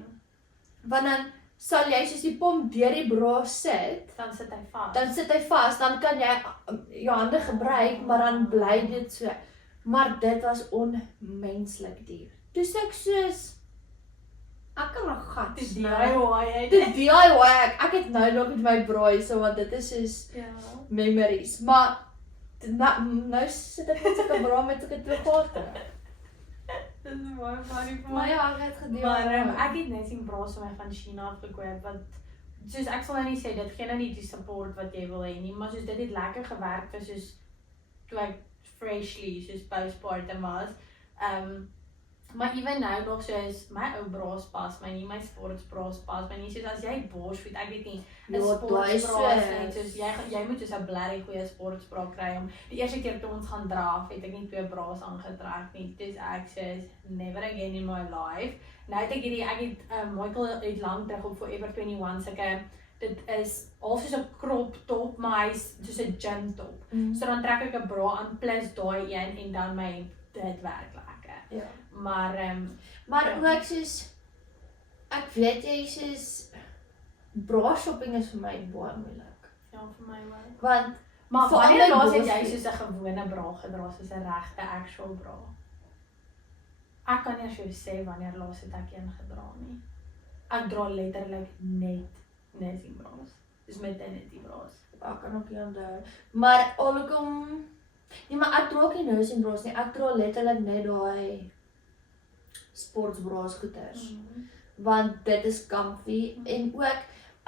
Want dan sal jy soos die pomp deur die bras sit, Dan sit hy vas. dan sit hy vas, dan kan jy jou hande gebruik, maar dan bly dit so. Maar dit was onmenslik duur. Toe sê ek soos ek kan 'n gat Dis sny. DIY. Dit DIY ek het nou nog met my braai so want dit is soos Ja. memories. Maar nou sit ek net sulke braai met sulke twee gate. Dis baie funny vir Maar my. ja, ek het gedeel. Maar ek het net sien bras vir my van China afgekoop wat soos ek sal nou nie sê dit gee nou nie die support wat jy wil hê nie, maar soos dit het lekker gewerk vir soos toe ek freshly soos postpartum was. Maar even nou nog soos my ou bras pas my nie, my sportsbras pas my nie, soos as jy borsvoet, ek weet nie, 'n Ja, daai sportsbra is soos- net soos jy moet soos 'n blerrie goeie sportsbra kry om die eerste keer toe ons gaan draf het ek nie 2 bras aangetrek nie. Dis ek soos never again in my life. Nou het ek het Michael het lank terug op Forever 21 sulke dit is al soos 'n crop top, maar hy's soos 'n gym top. So dan trek ek 'n bra aan plus daai een en dan my hemp, dit werk lekker. Ja. Maar Maar ook soos, ek weet jy soos, bra shopping is vir my baie moeilik. ja, vir my ook. Want, Maar Vir wanneer ander laas het jy borsvoet. soos 'n gewone bra gedra, soos 'n regte actual bra? Ek kan nie vir jou sê wanneer laas het ek een gedra nie. Ek dra letterlik net nursing bras. Dis maternity bras. ek kan ook nie onthou. Maar alhoekom, nee, maar ek dra ook nie nursing bras nie, ek dra letterlik net daai sportsbras goeders. Want dit is comfy en ook,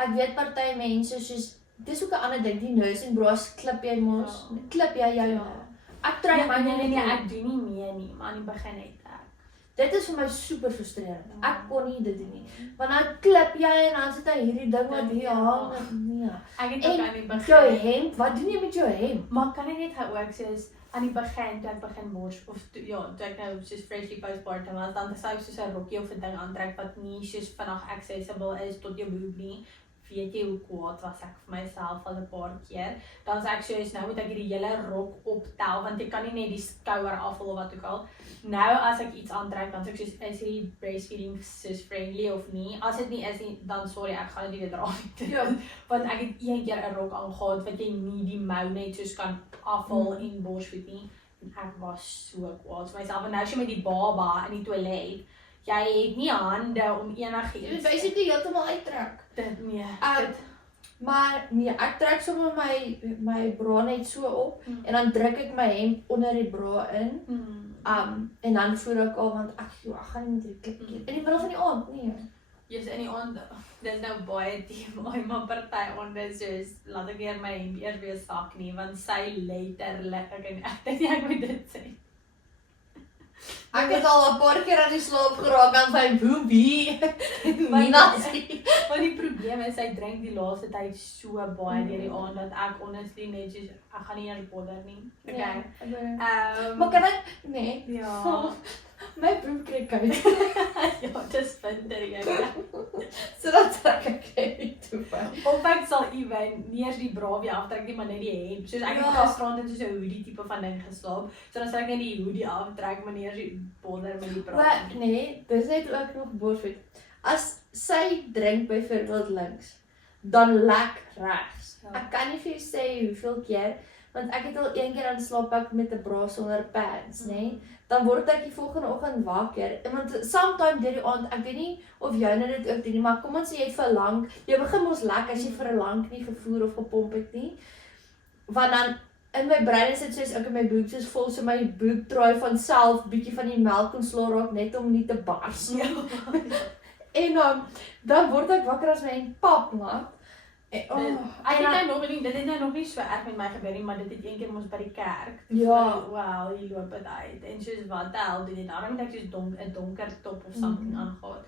ek weet party mense soos, dis ook 'n ander ding, die nursing bras klip jy mos, Ja. klip jy jou Ja. Ek trek Nee, my nee, nie. ek doen nie meer nie, maar aan die begin het ek. Dit is vir my super frustrerend. Ja. Ek kon nie dit doen nie. Want dan klip jy en dan sit hy hierdie ding wat hier Ja. hang. Nee. Ek het ook En aan die begin. jou hemp, wat doen jy met jou hemp? Maar kan ek net gou ook soos aan die begin toe ek begin bors of toe ek nou soos freshly postpartum was, dan sou ek soos 'n rokkie of 'n ding aantrek wat nie soos vinnig accessible is tot jou boob nie. Weet jy hoe kwaad was ek vir myself al 'n paar keer? Dan sê ek soos nou moet ek hierdie hele rok optel want jy kan nie net die skouer afhaal of wat ook al. Nou as ek iets aantrek dan sê ek soos is hierdie breastfeeding soos friendly of nie? As dit nie is nie, dan sorry, ek gaan dit nie weer dra nie. Ja. Want ek het een keer 'n rok aangehad wat jy nie die mou net soos kan afhaal en borsvoet nie. En ek was so kwaad vir myself. En nou as jy met die baba in die toilet, jy het nie hande om Jy moet enigiets. basically heeltemal uittrek. Dit nee. Maar nee, ek trek sommer my bra net so op Mm. en dan druk ek my hemp onder die bra in. Hmm. En dan voer ek al want ek gaan nie met hierdie klipkie in die middel van die aand nie. Jy's in die aand. Dis nou baie diep, maar party onder soos laat ek eers my hemp eers weer sak nie, want sy letterlik ek dink nie ek moet dit sê. Ek het al 'n paar keer aan die slaap geraak aan sy boobie. Maar Nina Maar die probleem is sy drink die laaste tyd so baie deur die aand dat ek honestly net soos ek gaan nie eers bother nie. Okay. Maar kan ek nee, ja. my broek kry koud. Ja, dis vinter jy. So dan trek ek net toe van. Of ek sal ewen nie eers die bra weer aftrek nie, maar net die hemp. Soos ek het Ja. gisterand in so 'n hoodie tipe van ding geslaap. So dan sal ek net die hoodie aftrek, maar nie eers die bother met die bra. Maar nee, dis net ook nog borsvoet. As sy drink byvoorbeeld links, dan lek regs. Ja. Ek kan nie vir jou sê hoeveel keer, want ek het al een keer aan slaap ek met 'n bra sonder pads, nê? Dan word ek die volgende oggend wakker. Want sometime deur die aand, ek weet nie of jy nou dit ook doen nie, maar kom ons sê jy het vir lank, jy begin mos lek as jy vir 'n lank nie gevoer of gepomp het nie. Want dan in my brein is dit soos ek in my boobs is vol, so my boob draai van self bietjie van die melk ontslaa raak net om nie te bars nie. En dan word ek wakker as my pap maak. En, oh, Ek en het dan, nou nog nie, dit het nou nog nie so erg met my gebeur nie, maar dit het een keer ons by die kerk. Ja. Wow, hier loop dit uit. En soos wat tel doen dit. Daarom het ek soos 'n donker top of something aangetrek.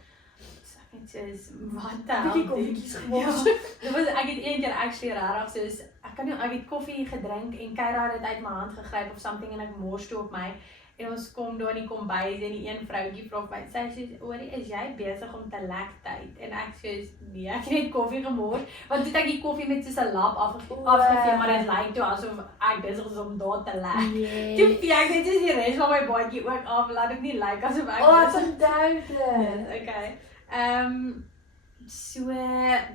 So ek het soos wat tel. bietjie koffietjies Ja, gemaak. dit was ek het een keer actually regtig soos ek het koffie gedrink en Kyra het dit uit my hand gegryp of something en ek mors toe op my. En ons kom daar in die kombuis en die een vroutjie vra my, sy sê, "Oorie, is jy besig om te lek tyd?" En ek sê, "Nee, ek het net koffie gemors." Want toe het ek die koffie met so 'n lap afgevee, maar dit lyk toe asof ek besig is om daar te lek. Nee. Toe vee ek net die res van my baadjie ook af, laat dit nie lyk asof ek Oh, ek besig onthou is. dit. Okay. So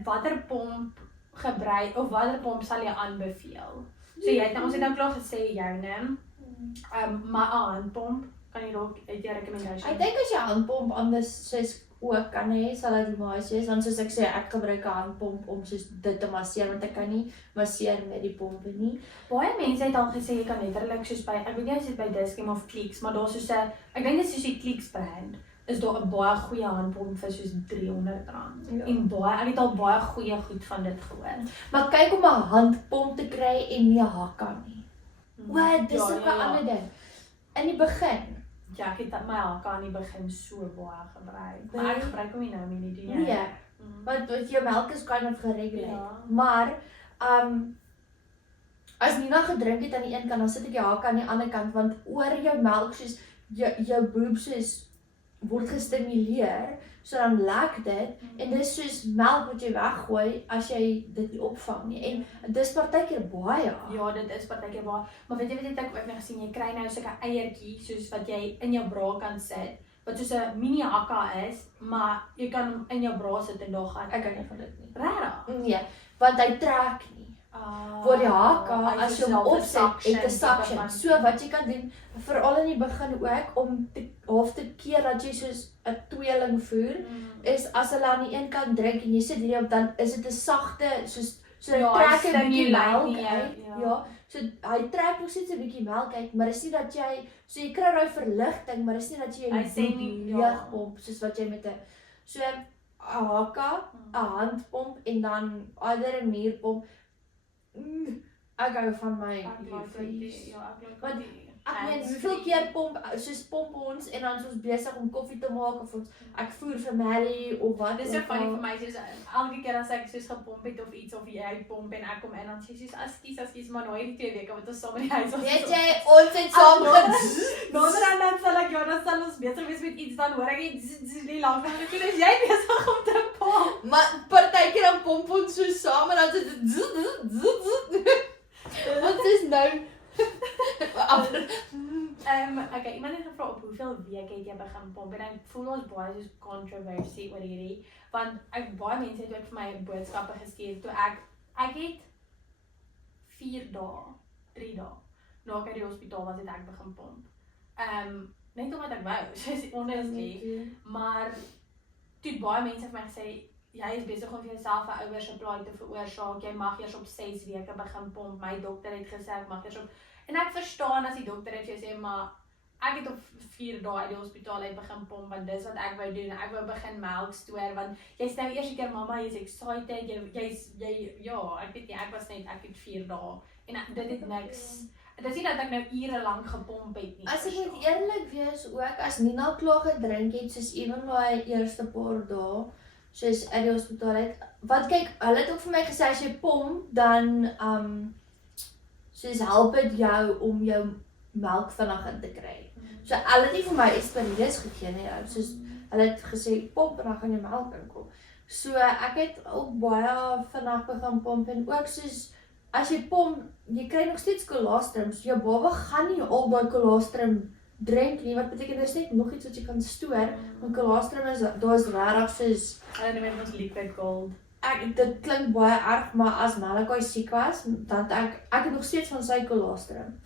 watter pomp gebruik of watter pomp sal jy aanbeveel? So jy het ons het nou klaar gesê joune. Maar 'n handpomp kan jy dalk uit jou recommendation. Ek dink as jy handpomp anders soos ook kan hê, sal dit nice wees. Want soos ek sê, ek gebruik 'n handpomp om soos dit te masseer want ek kan nie masseer met die pompe nie. Baie mense het al gesê jy kan letterlik soos by ek weet nie as dit by Dis-Chem of Clicks, maar daar's soos 'n ek dink dit is soos die Clicks brand. Is daar 'n baie goeie handpomp vir soos R300. Ja. En ek het al baie goeie goed van dit gehoor. Maar kyk om 'n handpomp te kry en nie 'n hakka nie. Wat, dis Ja, ook 'n ander ding. In die begin. Ja, ek het my hakka aan die begin so baie gebruik. Maar ek Nee. gebruik hom nie nou meer nie, doen jy? Nee, Mm. want jou melk is kind of gereguleer. Ja. Maar as Nina gedrink het aan die een kant, dan sit ek die hakka aan die ander kant want oor jou melk soos jou boob soos word gestimuleer, so dan lek dit en dis soos melk wat jy weggooi as jy dit nie opvang nie. En dis partykeer baie. Ja, dit is partykeer waar. Maar weet jy wat ek ook nou gesien, jy kry nou sulke eiertjie soos wat jy in jou bra kan sit, wat soos 'n mini hakka is, maar jy kan hom in jou bra sit en daar gaan. Ek hou nie van dit nie. Regtig? Nee, want hy trek nie. Waar die haka, as jy hom opset, het 'n suction. So wat jy kan doen, veral in die begin ook, om half te keer dat jy soos 'n tweeling voer, is as hulle aan die een kant drink en jy sit hierdie op, dan is dit 'n sagte, so Ja, trek 'n bietjie melk nie uit. ja. Ja, so hy trek nog steeds 'n bietjie melk uit, maar dis nie dat jy, so jy kry daai verligting, maar dis nie dat jy Hy sê nie, ja. leegpomp, soos wat jy met 'n, so 'n haka, 'n handpomp en dan either 'n muurpomp. Ek hou van my liefies. Want ek meen, hoeveel keer pomp ons en dan is ons besig om koffie te maak of ek voer vir Melly of wat. Dis so funny vir my, soos elke keer as ek soos gepomp het of iets of jy pomp en ek kom in, dan sê sy soos askies, maar nou hierdie 2 weke wat ons saam in die huis was. Weet jy, ons het saam dan sal ek, ja, dan sal ons besig wees met iets, dan hoor ek nie lang van dit, is jy besig om te pomp? Maar partykeer dan pomp ons so saam en dan sit dit Wat is nou? Okay, iemand het gevra op hoeveel weke het jy begin pomp en ek voel ons baie soos controversy oor hierdie, want baie mense het ook vir my boodskappe gestuur toe ek het 4 dae, 3 dae, na ek uit die hospitaal was het ek begin pomp. Net omdat ek wou, soos honestly, maar toe baie mense vir my gesê, jy is besig om vir jouself 'n ouersupply te veroorsaak, jy mag eers op 6 weke begin pomp, my dokter het gesê ek mag eers op, en ek verstaan as die dokter het vir jou sê, maar ek het op 4 dae uit die hospitaal uit begin pomp, want dis wat ek wou doen, ek wou begin melk stoor, want jy's nou eerste keer mamma, jy's excited, ja, ek weet nie, ek het 4 dae, en dit het niks, dit is nie dat ek nou ure lank gepomp het nie. As ek moet eerlik wees ook, as Nina klaar gedrink het, soos even daai eerste paar dae, soos uit die hospitaal uit, want kyk, hulle het ook vir my gesê, as jy pomp, dan, soos help het jou om jou melk vinnig in te kry. So hulle het nie vir my Aspirides gegee nie, soos hulle het gesê pomp en dan gaan jy melk inkom. So ek het ook baie vinnig begin pomp en ook soos as jy pomp, jy kry nog steeds colostrum, so jou baba gaan nie al daai colostrum drink nie, wat beteken dis net nog iets wat jy kan stoor, want colostrum is, daar is regtig soos, Hulle noem ons liquid gold. dit klink baie erg, maar as Malachi siek was, dan ek het nog steeds van sy colostrum.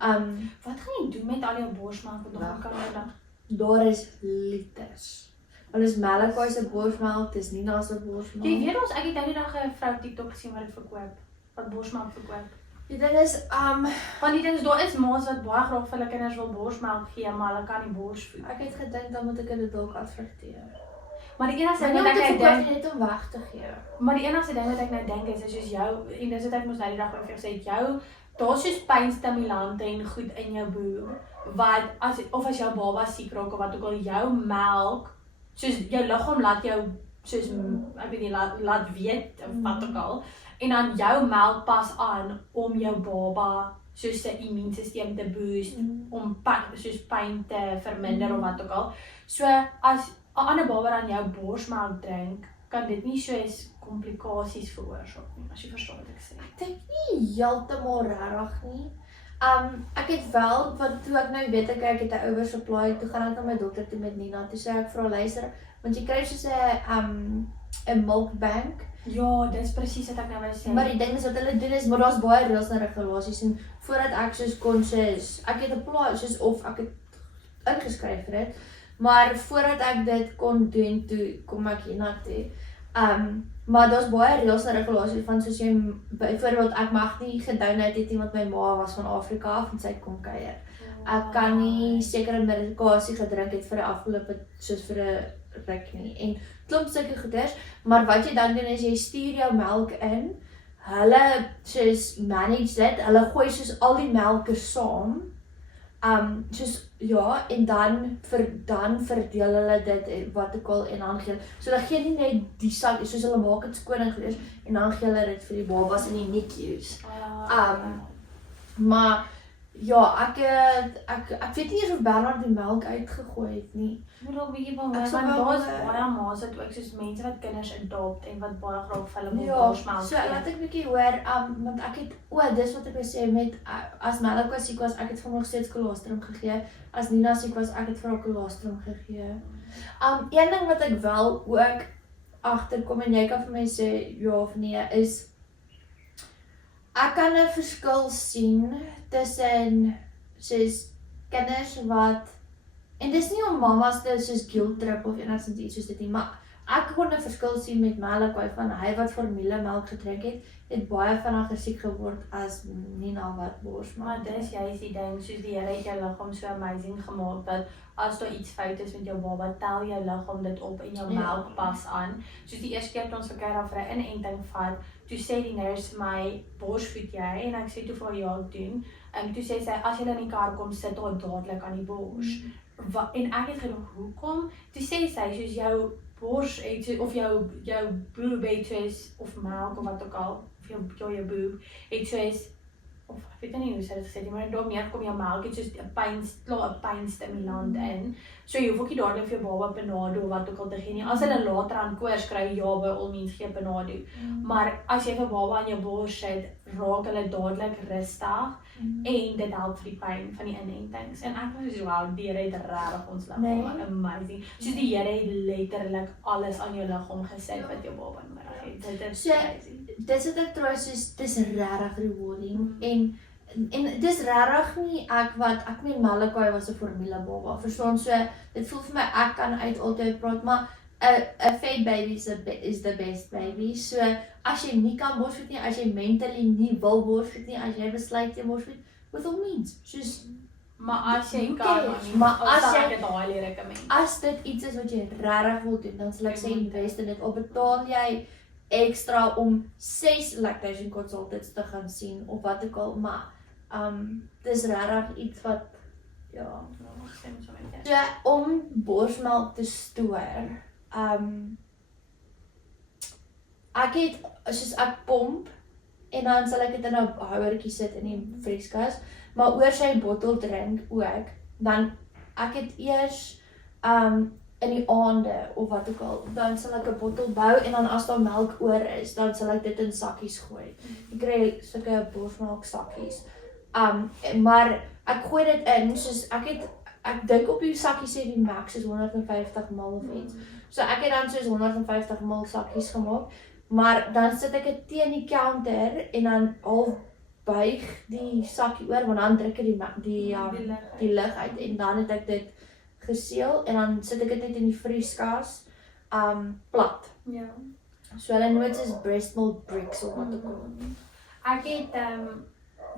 Wat gaan jy doen met al jou borsmelk wat nog kan nodig? Daar is liters. Want is Malachi se borsmelk, dis Nina se borsmelk. Jy weet ons, ek het nou die dag 'n vrou TikTok gesien wat dit verkoop, wat borsmelk verkoop. Die ding is, Want die ding is, daar is ma's wat baie graag vir hulle kinders wil borsmelk gee, maar hulle kan nie bors voed. ek het gedink dan moet ek dit dalk adverteer. Maar die enigste Maar ding nie wat om ek te nou verkoop dink, nie, net om weg te gee. maar die enigste ding wat ek nou dink is soos jou, en dis wat ek moes nou die dag ook vir jou sê, daar's soos pynstimulante en goed in jou boer, wat, as jou baba siek raak of wat ook al, jou melk, soos jou liggaam laat jou, soos, ek weet nie, laat weet, of wat ook al, en dan jou melk pas aan om jou baba, soos sy immuunsysteem te boost, om soos pyn te verminder of wat ook al. So, as 'n ander baba dan jou borsmelk drink, kan dit nie soos komplikasies veroorsaak nie, as jy verstaan wat ek sê. Ek dink nie heeltemal regtig nie. Ek het wel, want toe ek nou weet ek het 'n oversupply, toe gaan ek na my dokter toe met Nina, toe sê ek vir haar luister, want jy kry soos 'n milk bank. Ja, dis presies wat ek nou wou sê. Maar die ding is wat hulle doen is, maar daar's baie reëls en regulasies en voordat ek soos kon soos, ek het apply soos of ek het ingeskryf vir dit, maar voordat ek dit kon doen, toe kom ek hiernatoe. Maar daar's baie reëls en regulasies van soos jy, byvoorbeeld ek mag nie gedonate het nie want my ma was van Afrika af en sy het kom kuier. Ek kan nie sekere medikasie gedrink het vir die afgelope, soos vir 'n ruk nie. En klomp sulke goeders, maar wat jy dan doen is jy stuur jou melk in, hulle soos manage dit, hulle gooi soos al die melke saam, soos ja, en dan verdeel hulle dit wat ook al en dan gee, so hulle gee nie net die sak, soos hulle maak dit skoon en goeders, en dan gee hulle dit vir die babas in die NICU's. Maar Ja, ek weet nie eers of Bernard die melk uitgegooi het nie. Moet al 'n bietjie van Ek hoor, sal want wel, daar's baie ma's wat ook soos mense wat kinders adopt en wat baie graag vir hulle Ja, borsmelk so laat ek bietjie hoor, want ek het, dis wat ek wou sê met, as Melika siek was, ek het vir hom nog steeds kolostrum gegee, as Nina siek was, ek het vir haar kolostrum gegee. Een ding wat ek wel ook agterkom, en jy kan vir my sê ja of nee, is, ek kan 'n verskil sien tussen soos kinders wat, en dis nie om mamas te soos guilt trip of enigstens iets soos dit nie, maar ek kon 'n verskil sien met Malachi van hy wat formulemelk gedrink het baie vinniger siek geword as Nina wat borsmelk. Maar dis juist die ding, soos die Here het jou liggaam so amazing gemaak dat as daar iets fout is met jou baba, tel jou liggaam dit op en jou melk pas aan. Soos die eerste keer toe ons vir Kyra vir 'n inenting vat, toe sê die nurse vir my, borsvoed jy? En ek sê toe vir haar ja, ek doen. En toe sê sy, as jy in die kar kom, sit haar dadelik aan die bors. En ek het gedink, hoekom? Toe sê sy, soos jou bors het, of jou boob het soos, of melk of wat ook al, of jou boob het soos, of ek weet nie hoe sy dit gesê het nie, maar daarmee kom jou melk het soos 'n pynstimulant in. So jy hoef ook nie dadelik vir jou baba Panado of wat ook al te gee nie. As hulle later aan koors kry, ja, by al mens gee Panado. Maar as jy vir baba aan jou bors sit, raak hulle dadelik rustig en dit help vir die pyn van die inentings. En ek was so, wow, die Here het regtig ons liggaam amazing. Soos die Here het letterlik alles aan jou liggaam gesit wat jou baba nodig het. Dit is crazy. Dis wat ek trots is, dis regtig rewarding en dis regtig nie ek meen Malachi was 'n formule baba. Verstaan, so dit voel vir my ek kan uit altyd praat, maar 'n fed baby is the best baby. So as jy nie kan borsvoed nie, as jy mentally nie wil borsvoed nie, as jy besluit jy borsvoed, with all means, soos Maar as jy who kan, cares? Maar as jy dit highly recommend. as dit iets is wat jy regtig wil doen, dan sal ek sê invest in dit. Al betaal jy ekstra om 6 lactation consultants te gaan sien of wat ook al, maar dis regtig iets wat so om borsmelk te stoor. Ek het soos ek pomp en dan sal ek dit in 'n houertjie sit in die vrieskas, maar oor sy bottel drink ook, dan ek het eers in die aande of wat ook al, dan sal ek 'n bottel bou en dan as daar melk oor is, dan sal ek dit in sakkies gooi. Ek kry sulke borsmelk sakkies. Maar ek gooi dit in, soos ek dink op die sakkie sê die max is 150 ml of iets. So ek het dan soos 150 ml sakkies gemaak, maar dan sit ek dit teen die counter en dan half buig die sakkie oor, want dan druk ek die lug uit en dan het ek dit geseël en dan sit ek dit net in die vrieskas plat. Ja. So hulle noem dit soos breast milk bricks of wat ook al. Ek het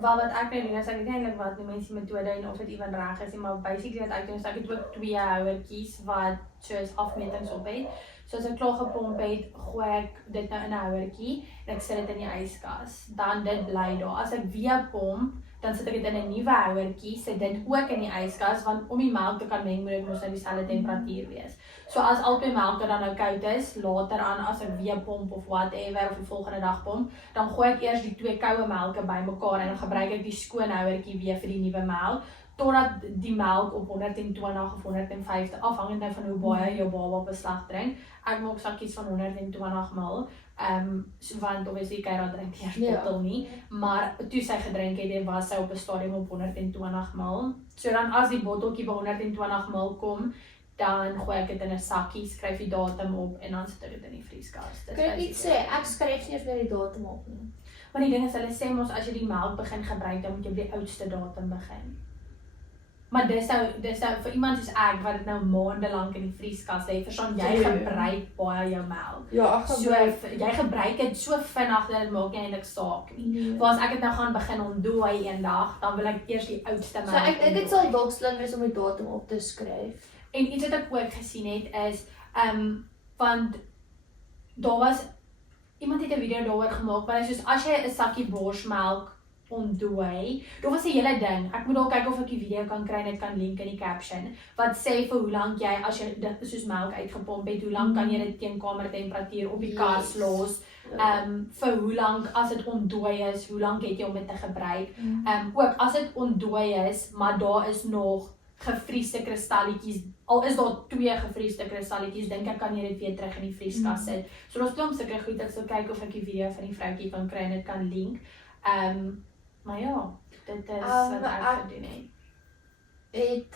wel wat ek nou doen, is ek weet nie eintlik wat die mense metode en of dit ewen reg is nie, maar basically wat ek doen is ek het ook 2 houertjies wat soos afmetings op het. So as ek klaar gepomp het, gooi ek dit nou in 'n houertjie en ek sit dit in die yskas. Dan dit bly daar. As ek weer pomp, dan sit ek dit in 'n nuwe houertjie, sit dit ook in die yskas, want om die melk te kan meng moet dit mos nou dieselfde temperatuur wees. So as albei melke dan nou koud is, later aan as ek weer pomp of whatever of die volgende dag pomp, dan gooi ek eers die 2 koue melke bymekaar en dan gebruik ek die skoon houertjie weer vir die nuwe melk, totdat die melk op 120 of 150, afhangend van hoe baie jou baba beslag drink. Ek maak sakkies van 120 ml, want obviously Kyra drink nie eers bottel nie, maar toe sy gedrink het, was sy op 'n stadium op 120 ml. So dan as die botteltjie by 120 ml kom, dan gooi ek dit in 'n sakkie, skryf die datum op en dan sit ek dit in die vrieskas. Kan ek iets sê, ek skryf nie eens meer die datum op nie. Maar die ding is, hulle sê mos as jy die melk begin gebruik, dan moet jy op die oudste datum begin. Maar dis nou vir iemand soos ek wat dit nou maande lank in die vrieskas lê, verstaan jy gebruik baie jou melk. Ja, So jy gebruik dit so vinnig dat dit maak nie eintlik saak nie. Want as ek dit nou gaan begin ontdooi eendag, dan wil ek eers die oudste melk. So ek dink dit sal dalk slim wees om die datum op te skryf. En iets wat ek ook gesien het is, want daar was, iemand het 'n video daaroor gemaak, maar soos as jy 'n sakkie borsmelk ontdooi, daar was 'n hele ding, ek moet dalk kyk of ek die video kan kry en dit kan link in die caption, wat sê vir hoe lank jy, as jy dit soos melk uitgepomp het, hoe lank kan jy dit teen kamertemperatuur op die kas los, vir hoe lank, as dit ontdooi is, hoe lank het jy om dit te gebruik. Ook as dit ontdooi is, maar daar is nog gefriesde kristalletjies, al is daar 2 gefriesde kristalletjies, dink ek kan jy dit weer terug in die vrieskas sit. So daar's klomp sulke goed, ek sal kyk of ek die video van die vroukie kan kry en dit kan link. Maar ja, dit is wat ek gedoen het.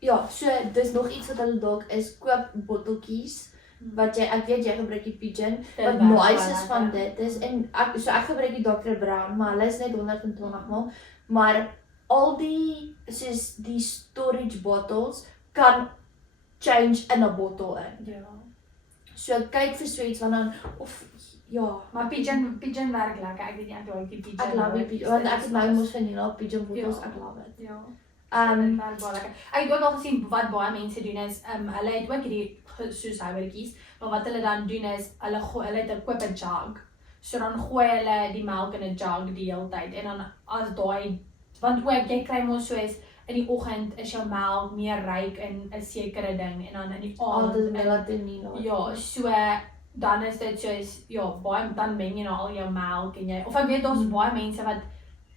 Ja, so dis nog iets wat hulle dalk is, koop botteltjies, wat ek weet jy gebruik die Pigeon, wat nice is van dit is, en ek gebruik die Dr. Brown, maar hulle is net 120 ml, maar al die, soos die storage bottles, kan change in 'n bottel in. Ja. So kyk vir so iets, want dan, of, ja. Maar Pigeon werk lekker, ek weet nie, ek like die Pigeon. Ek love die Pigeon, want ek het nou mos vanilla Pigeon bottels, ek love it. Ja. Dit werk baie lekker. Ek het ook al gesien wat baie mense doen is, hulle het ook hierdie soos houertjies, maar wat hulle dan doen is, hulle koop 'n jug. So dan gooi hulle die melk in 'n jug die hele tyd en dan as daai, want ook jy kry mos soos in die oggend is jou melk meer ryk in 'n sekere ding en dan in die aand Altyd melatonine. ja, so dan is dit soos baie dan meng jy nou al jou melk en jy of ek weet daar's baie mense wat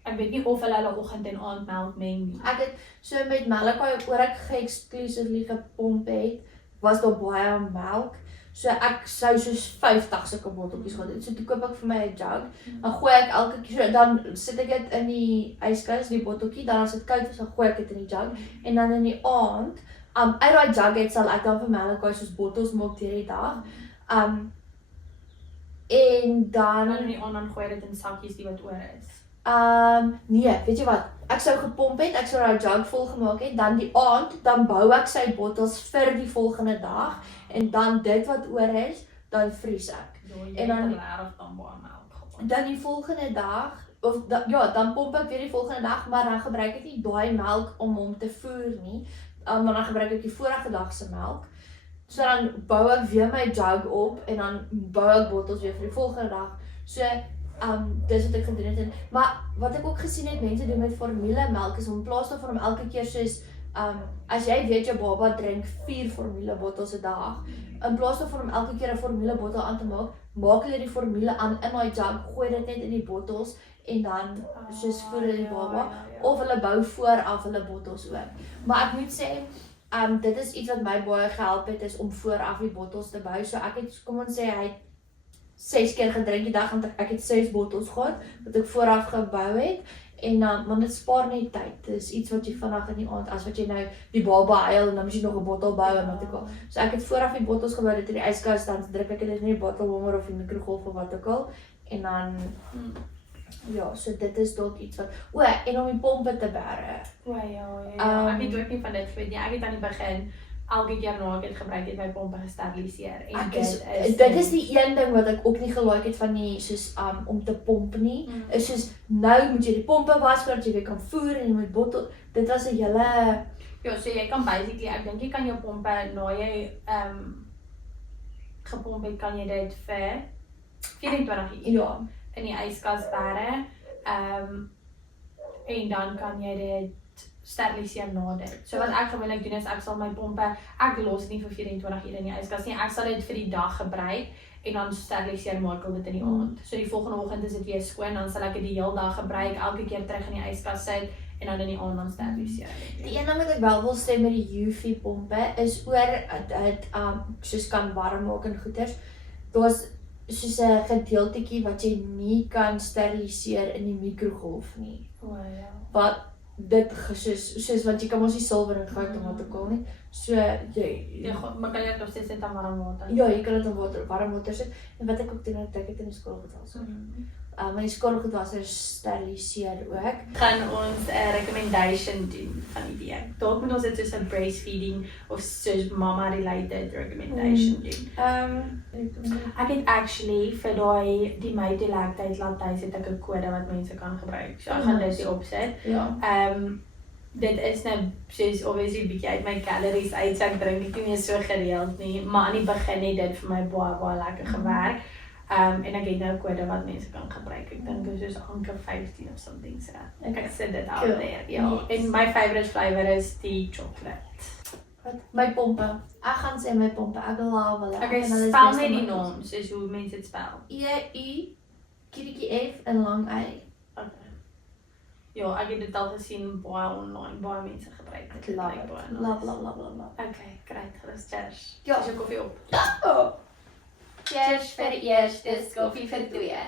ek weet nie of hulle oggend en aand melk meng nie. Ek het so met Malachi oor ek ge-exclusively gepomp het, was daar baie melk. So ek sou soos 50 sulke botteltjies gehad het. So toe koop ek vir my 'n jug. Dan gooi ek elke keer so dan sit ek dit in die yskas, die botteltjie, dan as dit koud is, dan gooi ek dit in die jug en dan in die aand, uit daai jug uit sal ek dan vir Malachi soos bottels maak deur die dag. En dan in die aand dan gooi dit in sakkies die wat oor is. Nee, weet jy wat? Ek sou gepomp het, ek sou daai jug vol gemaak het, dan die aand, dan bou ek sy bottels vir die volgende dag en dan dit wat oor is, dan vries ek. En dan regtig dan baie melk gehad. Dan die volgende dag dan pomp ek weer die volgende dag, maar dan gebruik ek nie daai melk om hom te voer nie. Maar dan gebruik ek die vorige dag se melk. So dan bou ek weer my jug op en dan bou ek bottels weer vir die volgende dag. So dis wat ek gedoen het. Maar wat ek ook gesien het mense doen met formulemelk is om in plaas daarvan om elke keer soos as jy weet jou baba drink 4 formuelebottels 'n dag, in plaas daarvan om elke keer 'n formuelebottel aan te maak hulle die formule aan in daai jug, gooi dit net in die bottels en dan soos voer hulle die baba of hulle bou vooraf hulle bottels ook. Maar ek moet sê dit is iets wat my baie gehelp het is om vooraf die bottels te bou. So ek het kom ons sê hy het 6 keer gedrink die dag want ek het 6 bottels gehad wat ek vooraf gebou het en want dit spaar net tyd. Dit is iets wat jy vandag in die aand as wat jy nou die baba huil en dan moet jy nog 'n bottel bou en wat ook al. So ek het vooraf die bottels gebou dit in die yskas dan druk ek dit in die bottelwarmer of die mikrogolf of wat ook al en dan ja, so dit is dalk iets wat en om die pompe te bære. Ja. Ek weet ook nie van dit weet nie. Ek het aan die begin elke keer na ek het gebruik het my pompe gesteriliseer en dit is die een ding wat ek ook nie gelike het van die soos om te pomp nie. Is soos nou moet jy die pompe was voordat jy weer kan voer en jy moet bottel. Dit was 'n hele ja, so jy kan basically ek dink jy kan jou pompe na jy gepomp het kan jy dit vir 24 uur in die yskas bære. En dan kan jy dit steriliseer na dit. So wat ek gewoonlik doen is ek sal my pompe, ek los nie vir 24 uur in die yskas nie. Ek sal dit vir die dag gebruik en dan steriliseer maak ek dit in die aand. So die volgende oggend is dit weer skoon, dan sal ek dit die hele dag gebruik, elke keer terug in die yskas sit en dan in die aand dan steriliseer. Die een ding wat ek wel wil sê met die UV pompe is oor dit soos kan warm maak en goeters. Daar's soos 'n gedeeltetjie wat jy nie kan steriliseer in die mikrogolf nie. Wat dit soos want jy kan mos nie silwer en goud en wat ook al nie. So jy maar kan jy dit nog steeds net aan warm water? Ja, jy kan dit in warm water sit. En wat ek ook doen, ek het in die skottelwasser. Maar die skottelwasser steriliseer ook. Gaan ons 'n recommendation doen van die week. Dalk moet ons dit soos 'n breastfeeding of soos mama related recommendation doen. Ek het actually vir die Made Lactate Lattes het ek 'n kode wat mense kan gebruik. So ek gaan dit hier opsit. Ja. Dit is nou soos obviously bietjie uit my calories uit, so ek drink dit nie meer so gereeld nie, maar aan die begin het dit vir my baie lekker gewerk. En ek het nou 'n kode wat mense kan gebruik. Ek dink dit is soos Anker 15 of something so. Ek sit dit out there. Ja. En my favorite flavor is die chocolate. Wat? My pompe. Ek gaan sê my pompe. Ek love hulle. Okay, Ek vind hulle is spel beste net die middels. naam, soos hoe mense dit spel. E-U, kirietjie F en lang Y. Okay. Ja, ek het dit al gesien baie online, baie mense gebruik dit. Ek love Lyk it. baie nice. Love. Okay, great, gerus, cheers. Ja. Is jou koffie op? Oh. Cheers vir eers, dis koffie vir twee.